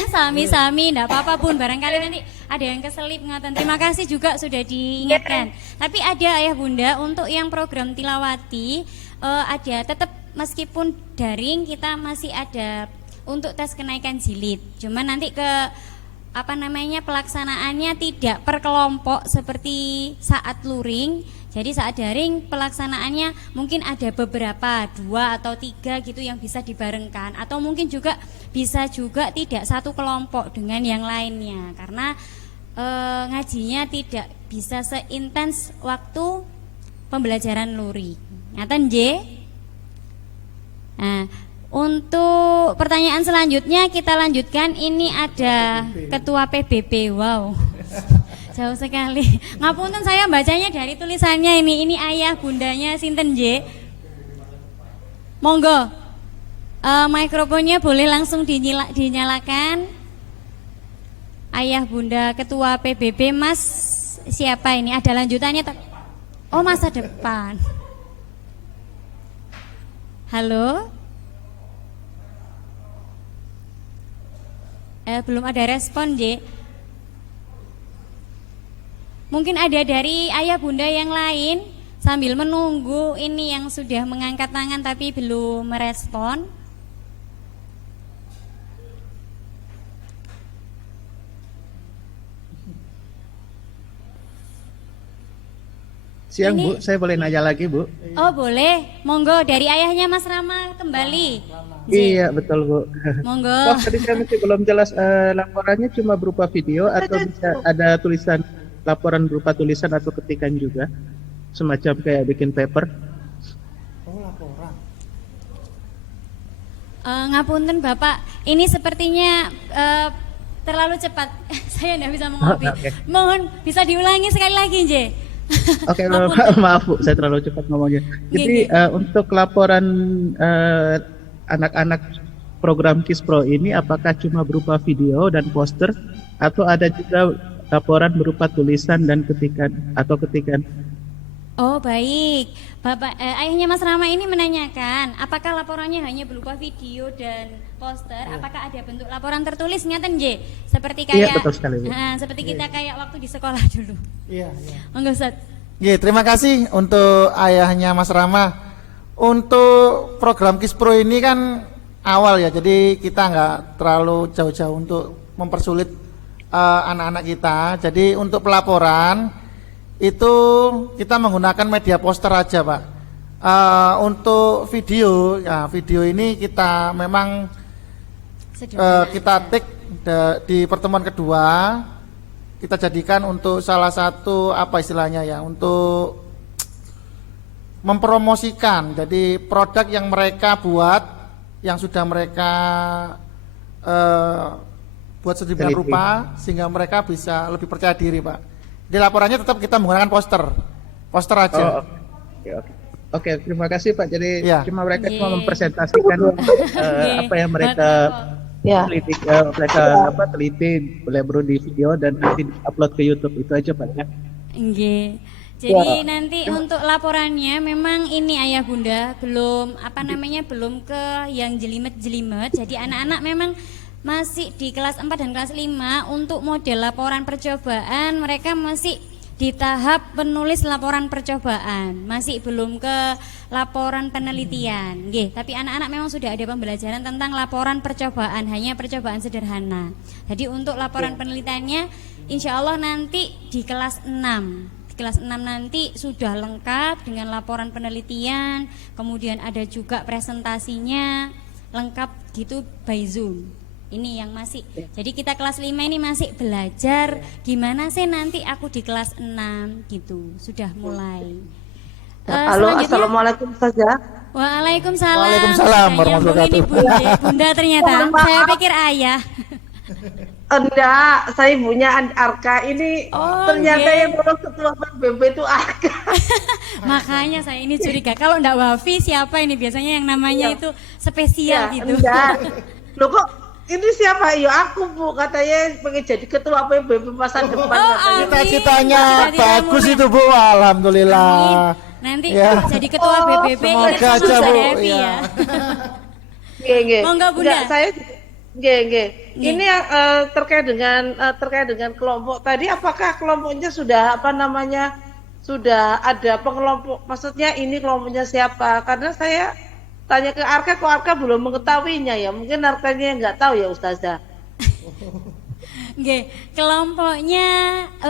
Sami-sami, enggak apa-apa Bun. Barangkali nanti ada yang keselip ngaten. Terima kasih juga sudah diingatkan. Tapi ada Ayah Bunda untuk yang program Tilawati ada tetap meskipun daring kita masih ada untuk tes kenaikan jilid. Cuma nanti pelaksanaannya tidak per kelompok seperti saat luring. Jadi saat daring pelaksanaannya mungkin ada beberapa 2 atau 3 gitu yang bisa dibarengkan, atau mungkin juga bisa juga tidak satu kelompok dengan yang lainnya karena ngajinya tidak bisa seintens waktu pembelajaran luring. Ngaten J? Nah, untuk pertanyaan selanjutnya kita lanjutkan. Ini ada Ketua PBB. Wow. Jauh sekali. Ngapunten saya bacanya dari tulisannya ini. Ini ayah bundanya sinten J. Monggo. Mikrofonnya boleh langsung dinyalakan. Ayah bunda Ketua PBB Mas siapa ini? Ada lanjutannya? Oh masa depan. Halo. Belum ada respon J. Mungkin ada dari ayah bunda yang lain sambil menunggu ini yang sudah mengangkat tangan tapi belum merespon. Siang Ini- Bu, saya boleh nanya lagi Bu? Oh boleh, monggo dari ayahnya Mas Rama kembali. J. Iya betul Bu. Monggo. Oh tadi saya masih belum jelas laporannya cuma berupa video atau bisa ada tulisan laporan berupa tulisan atau ketikan juga semacam kayak bikin paper. Ngapunten Bapak, ini sepertinya terlalu cepat. Saya tidak bisa mengopi. Oke. Mohon bisa diulangi sekali lagi J. Oke, Ngapunten. maaf Bu, saya terlalu cepat ngomongnya. Jadi untuk laporan anak-anak program Kispro ini apakah cuma berupa video dan poster atau ada juga laporan berupa tulisan dan ketikan atau ketikan? Oh baik, Bapak ayahnya Mas Rama ini menanyakan apakah laporannya hanya berupa video dan poster, apakah ada bentuk laporan tertulis ngaten J? Seperti Iya, kayak betul sekali, Bu. seperti kita kayak waktu di sekolah dulu. Iya. Monggo Ustaz. Terima kasih untuk ayahnya Mas Rama. Untuk program Kispro ini kan awal ya, jadi kita nggak terlalu jauh-jauh untuk mempersulit anak-anak kita. Jadi untuk pelaporan itu kita menggunakan media poster aja Pak. Untuk video, ya video ini kita memang kita take di pertemuan kedua, kita jadikan untuk salah satu apa istilahnya ya, untuk mempromosikan. Jadi produk yang mereka buat, yang sudah mereka buat sedemikian Teliti. rupa sehingga mereka bisa lebih percaya diri Pak. Di laporannya tetap kita menggunakan poster aja. Oh, oke. Oke, terima kasih Pak. Jadi Ya. cuma mereka Oke. cuma mempresentasikan apa yang mereka Ya. teliti, teliti boleh bro di video dan nanti upload ke YouTube, itu aja Pak ya. Nggih. Jadi nanti untuk laporannya memang ini Ayah Bunda belum belum ke yang jelimet-jelimet. Jadi anak-anak memang masih di kelas 4 dan kelas 5 untuk model laporan percobaan mereka masih di tahap penulis laporan percobaan, masih belum ke laporan penelitian. Nggih, tapi anak-anak memang sudah ada pembelajaran tentang laporan percobaan, hanya percobaan sederhana. Jadi untuk laporan penelitiannya insya Allah nanti di kelas 6. Di kelas 6 nanti sudah lengkap dengan laporan penelitian, kemudian ada juga presentasinya lengkap gitu by Zoom. Ini yang masih. Jadi kita kelas 5 ini masih belajar gimana sih nanti aku di kelas 6 gitu. Sudah mulai. Halo, assalamualaikum Ustazah. Waalaikumsalam. Waalaikumsalam warahmatullahi Ini wabarakatuh. Bunda ternyata. Saya pikir ayah. Enggak, saya ibunya Arka ini. Oh, Ternyata nggih. yang bolos ketua PBB itu Arka. Makanya saya ini curiga. Kalau enggak Wafi siapa ini biasanya yang namanya itu spesial Ya, gitu. enggak. Loh kok ini siapa? Ya aku Bu, katanya pengen jadi ketua PBB masa depan katanya. Cita-citanya Cita-cita bagus murid. itu Bu, alhamdulillah. Nanti Ya. jadi ketua PBB Semoga ingat sama aja, Ustaz Bu. Evi Ya. ya. Nggih. Monggo, Bunda. Enggak, saya nggih. Ini yang terkait dengan kelompok tadi, apakah kelompoknya sudah sudah ada pengelompok, maksudnya ini kelompoknya siapa? Karena saya tanya ke Arka, kok Arka belum mengetahuinya ya, mungkin Arkanya nggak tahu ya Ustazah. Nggih, kelompoknya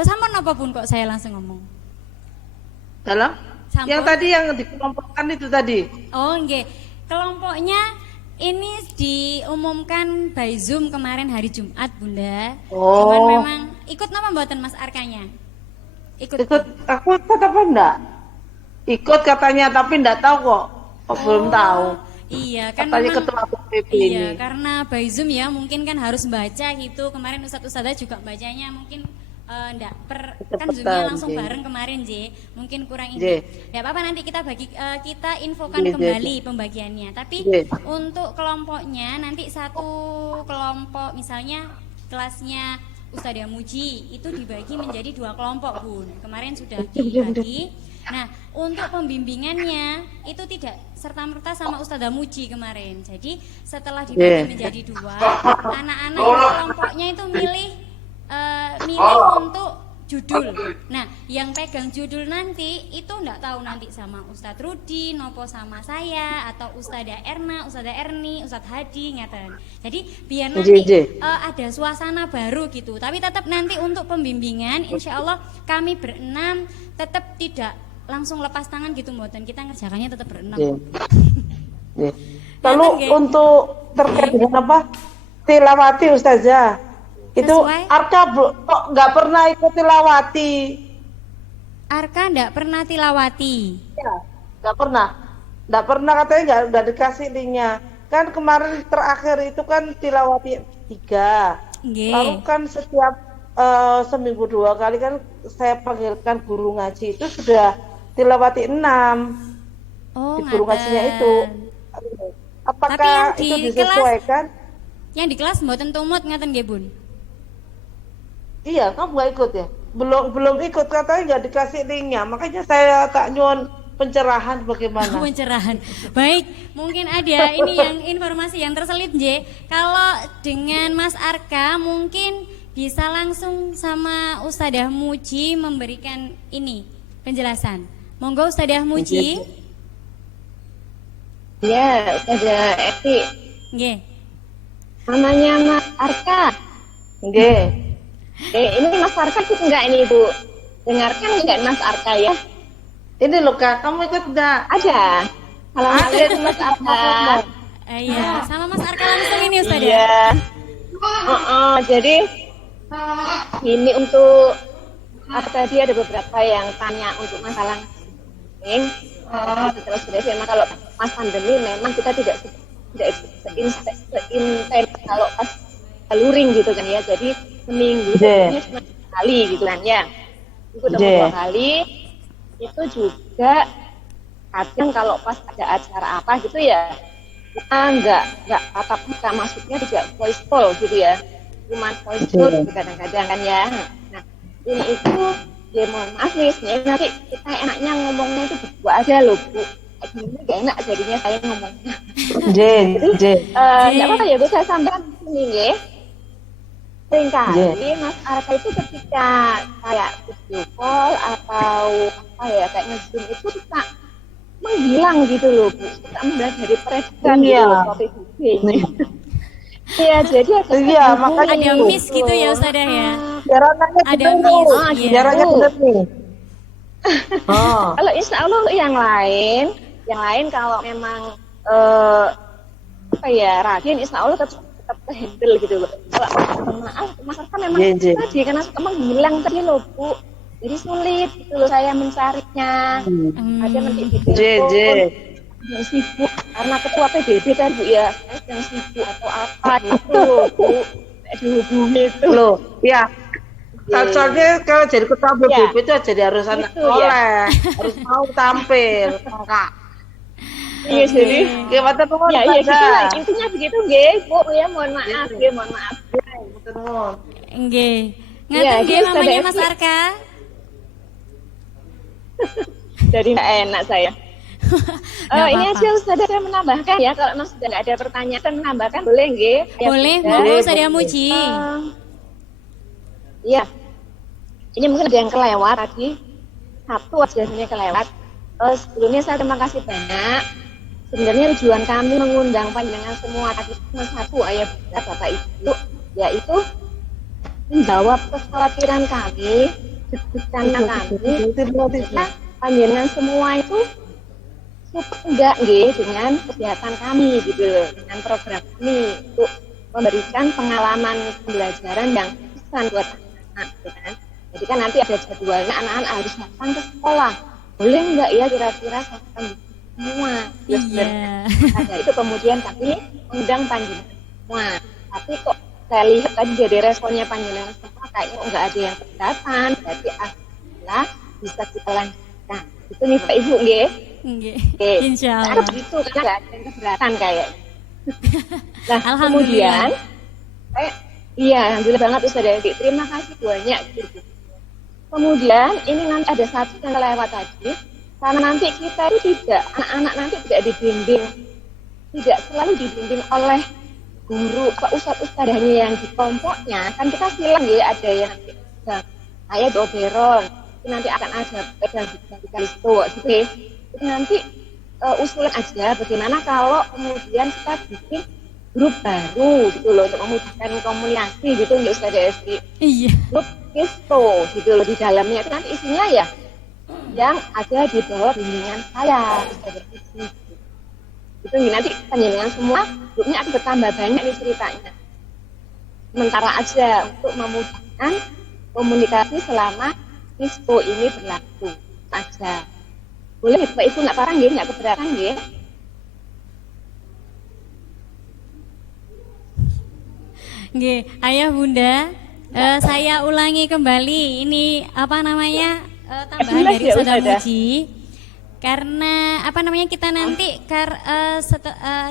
sampun napa pun kok saya langsung ngomong. Dalam Sampun. yang tadi yang dikelompokkan itu tadi. Oh nggih, kelompoknya ini diumumkan by Zoom kemarin hari Jumat Bunda. Oh. Cuman memang ikut nama mboten Mas Arkanya? Ikut. Aku ikut apa enggak? Ikut katanya, tapi enggak tahu kok. Belum tahu. Iya kan Katanya memang, ketua PBB iya ini. karena by Zoom ya mungkin kan harus baca gitu. Kemarin Ustadz juga bacanya mungkin enggak kan Zoomnya langsung J. bareng kemarin J, mungkin kurang J. ini. Ya apa nanti kita kita infokan J. kembali pembagiannya. Tapi J. untuk kelompoknya nanti satu kelompok misalnya kelasnya Ustadzah Muji itu dibagi menjadi 2 kelompok Bun. Kemarin sudah dibagi. Nah, untuk pembimbingannya itu tidak serta-merta sama Ustadzah Muji kemarin. Jadi setelah dibagi menjadi 2, anak-anak kelompoknya itu milih untuk judul. Nah, yang pegang judul nanti itu enggak tahu nanti sama Ustadz Rudi, nopo sama saya atau Ustadzah Erna, Ustadzah Erni, Ustadz Hadi ngeten. Jadi biar nanti ada suasana baru gitu. Tapi tetap nanti untuk pembimbingan insya Allah kami berenam tetap tidak langsung lepas tangan gitu mboten. Kita ngerjakannya tetap berenam. Lalu untuk terkait dengan apa? Tilawati Ustazah. Itu Sesuai? Arka kok nggak pernah ikut tilawati? Arka enggak pernah tilawati. Ya, nggak pernah katanya nggak dikasih linknya. Kan kemarin terakhir itu kan tilawati 3. Nggih. Lalu kan setiap seminggu 2 kali kan saya panggilkan guru ngaji itu sudah tilawati 6 Oh, di guru ngajinya ngaten. itu. Tapi Apakah yang di itu disesuaikan? Yang di kelas mboten tumut ngaten nggih, Bun. Iya, kamu nggak ikut ya? Belum ikut, katanya nggak dikasih linknya. Makanya saya tak nyuwun pencerahan bagaimana. Pencerahan. Baik, mungkin ada ini yang informasi yang terselip J. Kalau dengan Mas Arka mungkin bisa langsung sama Ustadzah Muji memberikan ini penjelasan. Monggo Ustadzah Muji. Ya, Ustazah Evi. Nggih. Namanya Mas Arka. Nggih. Ini Mas Arka ikut enggak ini, Bu? Dengarkan enggak Mas Arka ya? Ini loh Kak, kamu ikut enggak? Ada. Assalamualaikum Mas Arka. Iya, sama Mas Arka langsung ini Ustadzah. Iya. Jadi ini untuk apa tadi ada beberapa yang tanya untuk masalah ini. Terus memang kalau pas pandemi memang kita tidak seintens kalau pas luring gitu kan ya. Jadi seminggu ini cuma sekali gitu kan ya. Itu udah 2 kali. Itu juga kadang kalau pas ada acara apa gitu ya, kita nggak tatap muka, maksudnya tidak voice call gitu ya, cuma voice call gitu kadang-kadang kan ya. Nah ini itu ya mohon maaf nih, sebenarnya nanti kita enaknya ngomongnya itu berdua aja loh Bu. Ini gak enak jadinya saya ngomongnya. Nggak apa-apa ya Bu, saya sampaikan di sini ya. Seringkali Mas Arka itu ketika kayak video call atau apa ya kayak nge-zoom itu suka menghilang gitu loh Bu, suka mempelajari peredaran gitu loh topik ini. Iya, jadi makanya ada miss gitu ya Ustazah ya. ada miss. Jaraknya benar nih. Kalau insya Allah yang lain kalau memang apa ya rajin, insya Allah tetap handle gitu loh. Kalau maaf, Mas Arka memang tadi karena suka menghilang tadi loh Bu. Jadi sulit gitu loh saya mencarinya. Ada nanti di telepon yang sibuk karena ketua PBB kan Bu ya, saya sedang sibuk atau apa gitu Bu. Dihubungi itu loh. Ya. Soalnya kalau jadi ketua PBB itu jadi harus anak oleh, harus mau tampil. Enggak. Iya jadi gimana tuh? Ya iya gitu lah, intinya begitu nggih Bu ya, mohon maaf nggih, mohon maaf. Nggih. Ngaten nggih namanya Mas Arka. Jadi nggak enak saya. Ini aja Ustazah saya menambahkan ya, kalau Mas sudah nggak ada pertanyaan menambahkan boleh nggih? Boleh, monggo Ustazah Muji. Iya. Ini mungkin ada yang kelewat tadi. Satu aja sebenarnya kelewat. Sebelumnya saya terima kasih banyak. Sebenarnya tujuan kami mengundang panjenengan semua tadi cuma satu ayah bunda Bapak Ibu, yaitu menjawab kekhawatiran kami, deg-degan kami, karena panjenengan semua itu suka enggak nggih dengan kegiatan kami gitu loh, dengan program kami untuk memberikan pengalaman pembelajaran yang bisa buat anak-anak gitu kan. Jadi kan nanti ada jadwalnya anak-anak harus datang ke sekolah. Boleh enggak ya kira-kira saya semua? Iya. Ada itu kemudian kami undang panjenengan semua. Tapi kok saya lihat tadi dari responnya panjenengan semua kayaknya enggak ada yang keberatan. Berarti alhamdulillah bisa kita lanjutkan. Itu nih Pak Ibu nggih. Nggih. Insyaallah. Harus gitu karena enggak ada yang keberatan kayaknya. Nah, kemudian iya, alhamdulillah banget Ustaz Devi. Terima kasih banyak gitu. Kemudian ini nanti ada satu yang lewat tadi, karena nanti kita itu anak-anak nanti tidak dibimbing, tidak selalu dibimbing oleh guru atau ustadz-ustadzahnya yang di kelompoknya. Kan kita silang ya, ada yang saya doberon, nanti akan ada pedang di kalisto gitu ya. Itu nanti usulan aja bagaimana kalau kemudian kita bikin grup baru gitu loh untuk memudahkan komunikasi gitu ya Ustaz Devi. Iya. Grup Kisto gitu loh, di dalamnya itu nanti isinya ya yang ada di bawah bimbingan saya Ustaz Devi. Itu nanti panjenengan semua grupnya akan bertambah banyak nih ceritanya. Sementara aja untuk memudahkan komunikasi selama Kisto ini berlaku aja. Boleh Pak Ibu nggak parang nggih, nggak keberatan nggih? Nggih, Ayah Bunda, saya ulangi kembali ini apa namanya tambahan dari Ustazah Muji. Karena apa namanya kita nanti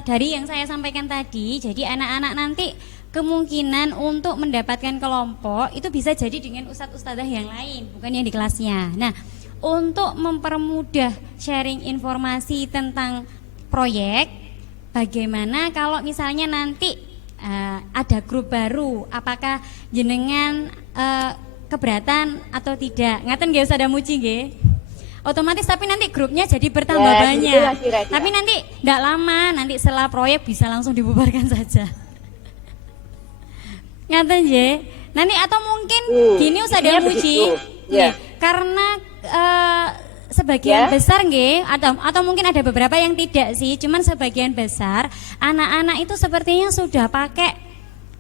dari yang saya sampaikan tadi, jadi anak-anak nanti kemungkinan untuk mendapatkan kelompok itu bisa jadi dengan ustadz-ustadzah yang lain, bukan yang di kelasnya. Nah, untuk mempermudah sharing informasi tentang proyek, bagaimana kalau misalnya nanti ada grup baru, apakah jenengan keberatan atau tidak? Ngaten nggih Ustazah Muji nggih? Otomatis tapi nanti grupnya jadi bertambah banyak. Kira-kira. Tapi nanti tidak lama, nanti setelah proyek bisa langsung dibubarkan saja. Ngaten nggih? Nanti atau mungkin gini Ustazah Muji, karena sebagian besar nggih atau mungkin ada beberapa yang tidak sih, cuman sebagian besar anak-anak itu sepertinya sudah pakai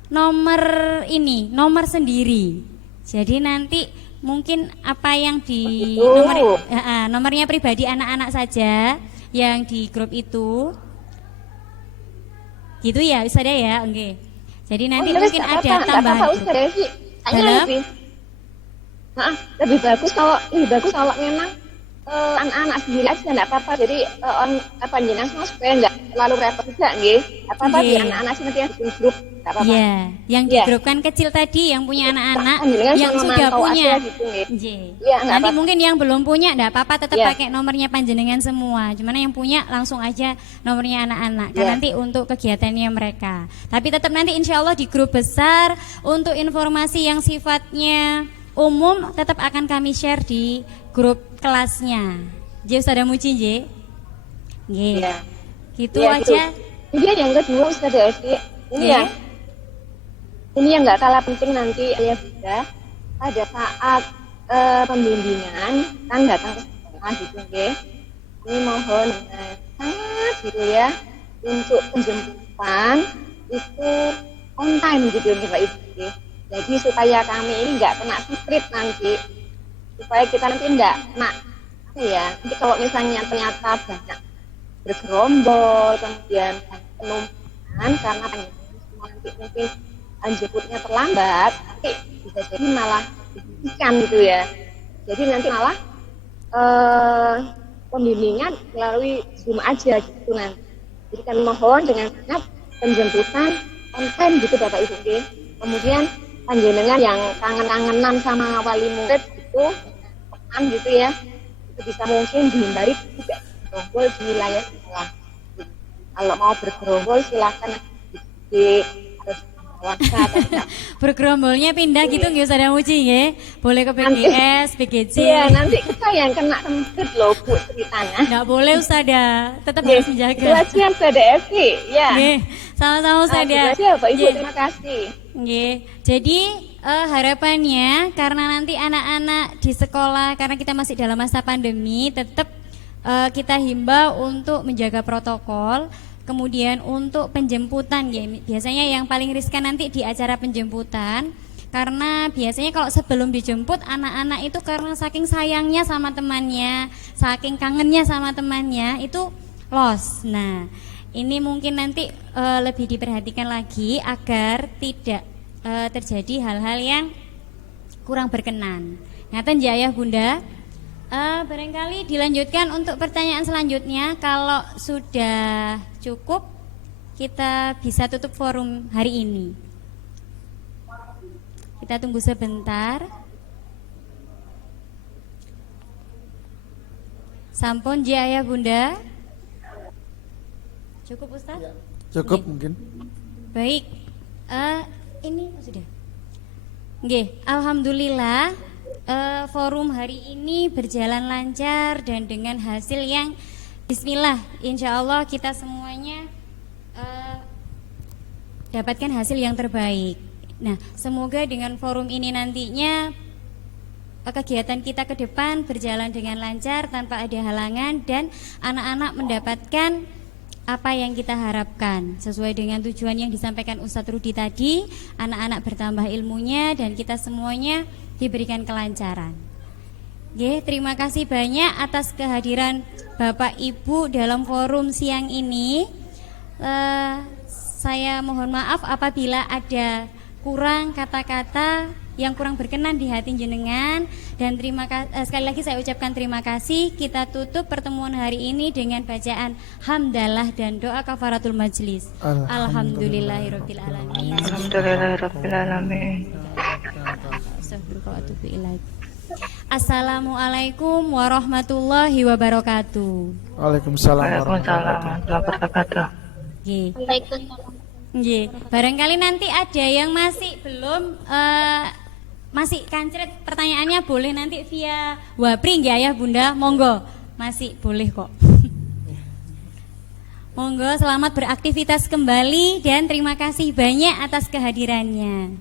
nomor sendiri. Jadi nanti mungkin apa yang di nomornya pribadi anak-anak saja yang di grup itu. Gitu ya Ustazah ya, nggih. Jadi nanti mungkin ada tambahan grup. Lebih bagus kalau memang anak-anak sendiri aja nggak apa-apa. Jadi panjenengan semua supaya nggak terlalu repot juga, nggih. Apa-apa Nggih. biar anak-anak sih nanti yang bikin grup, nggak apa-apa. Iya, yang di Iya. grup kan kecil tadi yang punya anak-anak, Panjenengan yang sama sudah mantau punya. aja gitu, nggih. Nggih. Iya, nggak Nanti apa-apa. mungkin yang belum punya enggak apa-apa, tetap Iya. pakai nomornya panjenengan semua. Cuman yang punya langsung aja nomornya anak-anak. Kan Iya. nanti untuk kegiatannya mereka. Tapi tetap nanti insya Allah di grup besar untuk informasi yang sifatnya umum tetap akan kami share di grup kelasnya. Jadi Ustazah Muji, nggih. Nggih. Iya. Gitu Iya, gitu. aja. Kemudian yang kedua Ustazah Evi, ini Iya. yang nggak kalah penting nanti ya Bunda, pada saat pembimbingan kan datang ke sekolah gitu, nggih. Ini mohon sangat gitu ya untuk penjemputan itu on time gitu nih Pak Ibu, nggih. Jadi supaya kami ini nggak kena script nanti, supaya kita nanti nggak kena apa ya. Nanti kalau misalnya ternyata banyak bergerombol, kemudian penumpukan karena semua nanti mungkin jemputnya terlambat, nanti bisa jadi malah dihentikan gitu ya. Jadi nanti malah pembimbingan melalui Zoom aja gitu nanti. Jadi kami mohon dengan sangat penjemputan on time gitu Bapak Ibu, nggih. Kemudian panjenengan yang kangen-kangenan sama wali murid gitu, gitu ya, itu bisa mungkin dihindari tidak bergerombol di wilayah sekolah. Kalau mau bergerombol silakan di Bergerombolnya pindah gitu nggih Ustazah Muji, nggih. Boleh ke BGS, BGC. Iya, nanti kita yang kena tempet loh Bu ceritanya. Nggak boleh Ustazah, tetap Nggih, harus menjaga. itu aja Ustazah Evi, ya. Nggih, sama-sama Ustazah. Itu aja Bapak Ibu, Nggih. terima kasih. Nggih. Jadi harapannya karena nanti anak-anak di sekolah karena kita masih dalam masa pandemi tetap kita himbau untuk menjaga protokol. Kemudian untuk penjemputan ya, biasanya yang paling riskan nanti di acara penjemputan karena biasanya kalau sebelum dijemput anak-anak itu karena saking sayangnya sama temannya, saking kangennya sama temannya itu lost. Nah, ini mungkin nanti lebih diperhatikan lagi agar tidak terjadi hal-hal yang kurang berkenan. Ngaten ya Ayah Bunda. Barangkali dilanjutkan untuk pertanyaan selanjutnya. Kalau sudah cukup kita bisa tutup forum hari ini. Kita tunggu sebentar. Sampun ya Ayah Bunda. Cukup Ustaz? Cukup Nggih. mungkin. Baik. Ini sudah. Nggih, alhamdulillah forum hari ini berjalan lancar dan dengan hasil yang bismillah, insya Allah kita semuanya dapatkan hasil yang terbaik. Nah, semoga dengan forum ini nantinya kegiatan kita ke depan berjalan dengan lancar tanpa ada halangan dan anak-anak mendapatkan apa yang kita harapkan sesuai dengan tujuan yang disampaikan Ustadz Rudi tadi. Anak-anak bertambah ilmunya dan kita semuanya diberikan kelancaran. Oke, terima kasih banyak atas kehadiran Bapak Ibu dalam forum siang ini. Saya mohon maaf apabila ada kurang kata-kata yang kurang berkenan di hati jenengan dan sekali lagi saya ucapkan terima kasih. Kita tutup pertemuan hari ini dengan bacaan hamdalah dan doa kafaratul majlis. Alhamdulillahirabbil alamin. Alhamdulillahirabbil alamin. Assalamualaikum warahmatullahi wabarakatuh. Waalaikumsalam warahmatullahi wabarakatuh. Nggih, barangkali nanti ada yang masih belum masih kancret pertanyaannya boleh nanti via Wapri nggih Ayah Bunda, monggo. Masih boleh kok. Monggo, selamat beraktivitas kembali dan terima kasih banyak atas kehadirannya.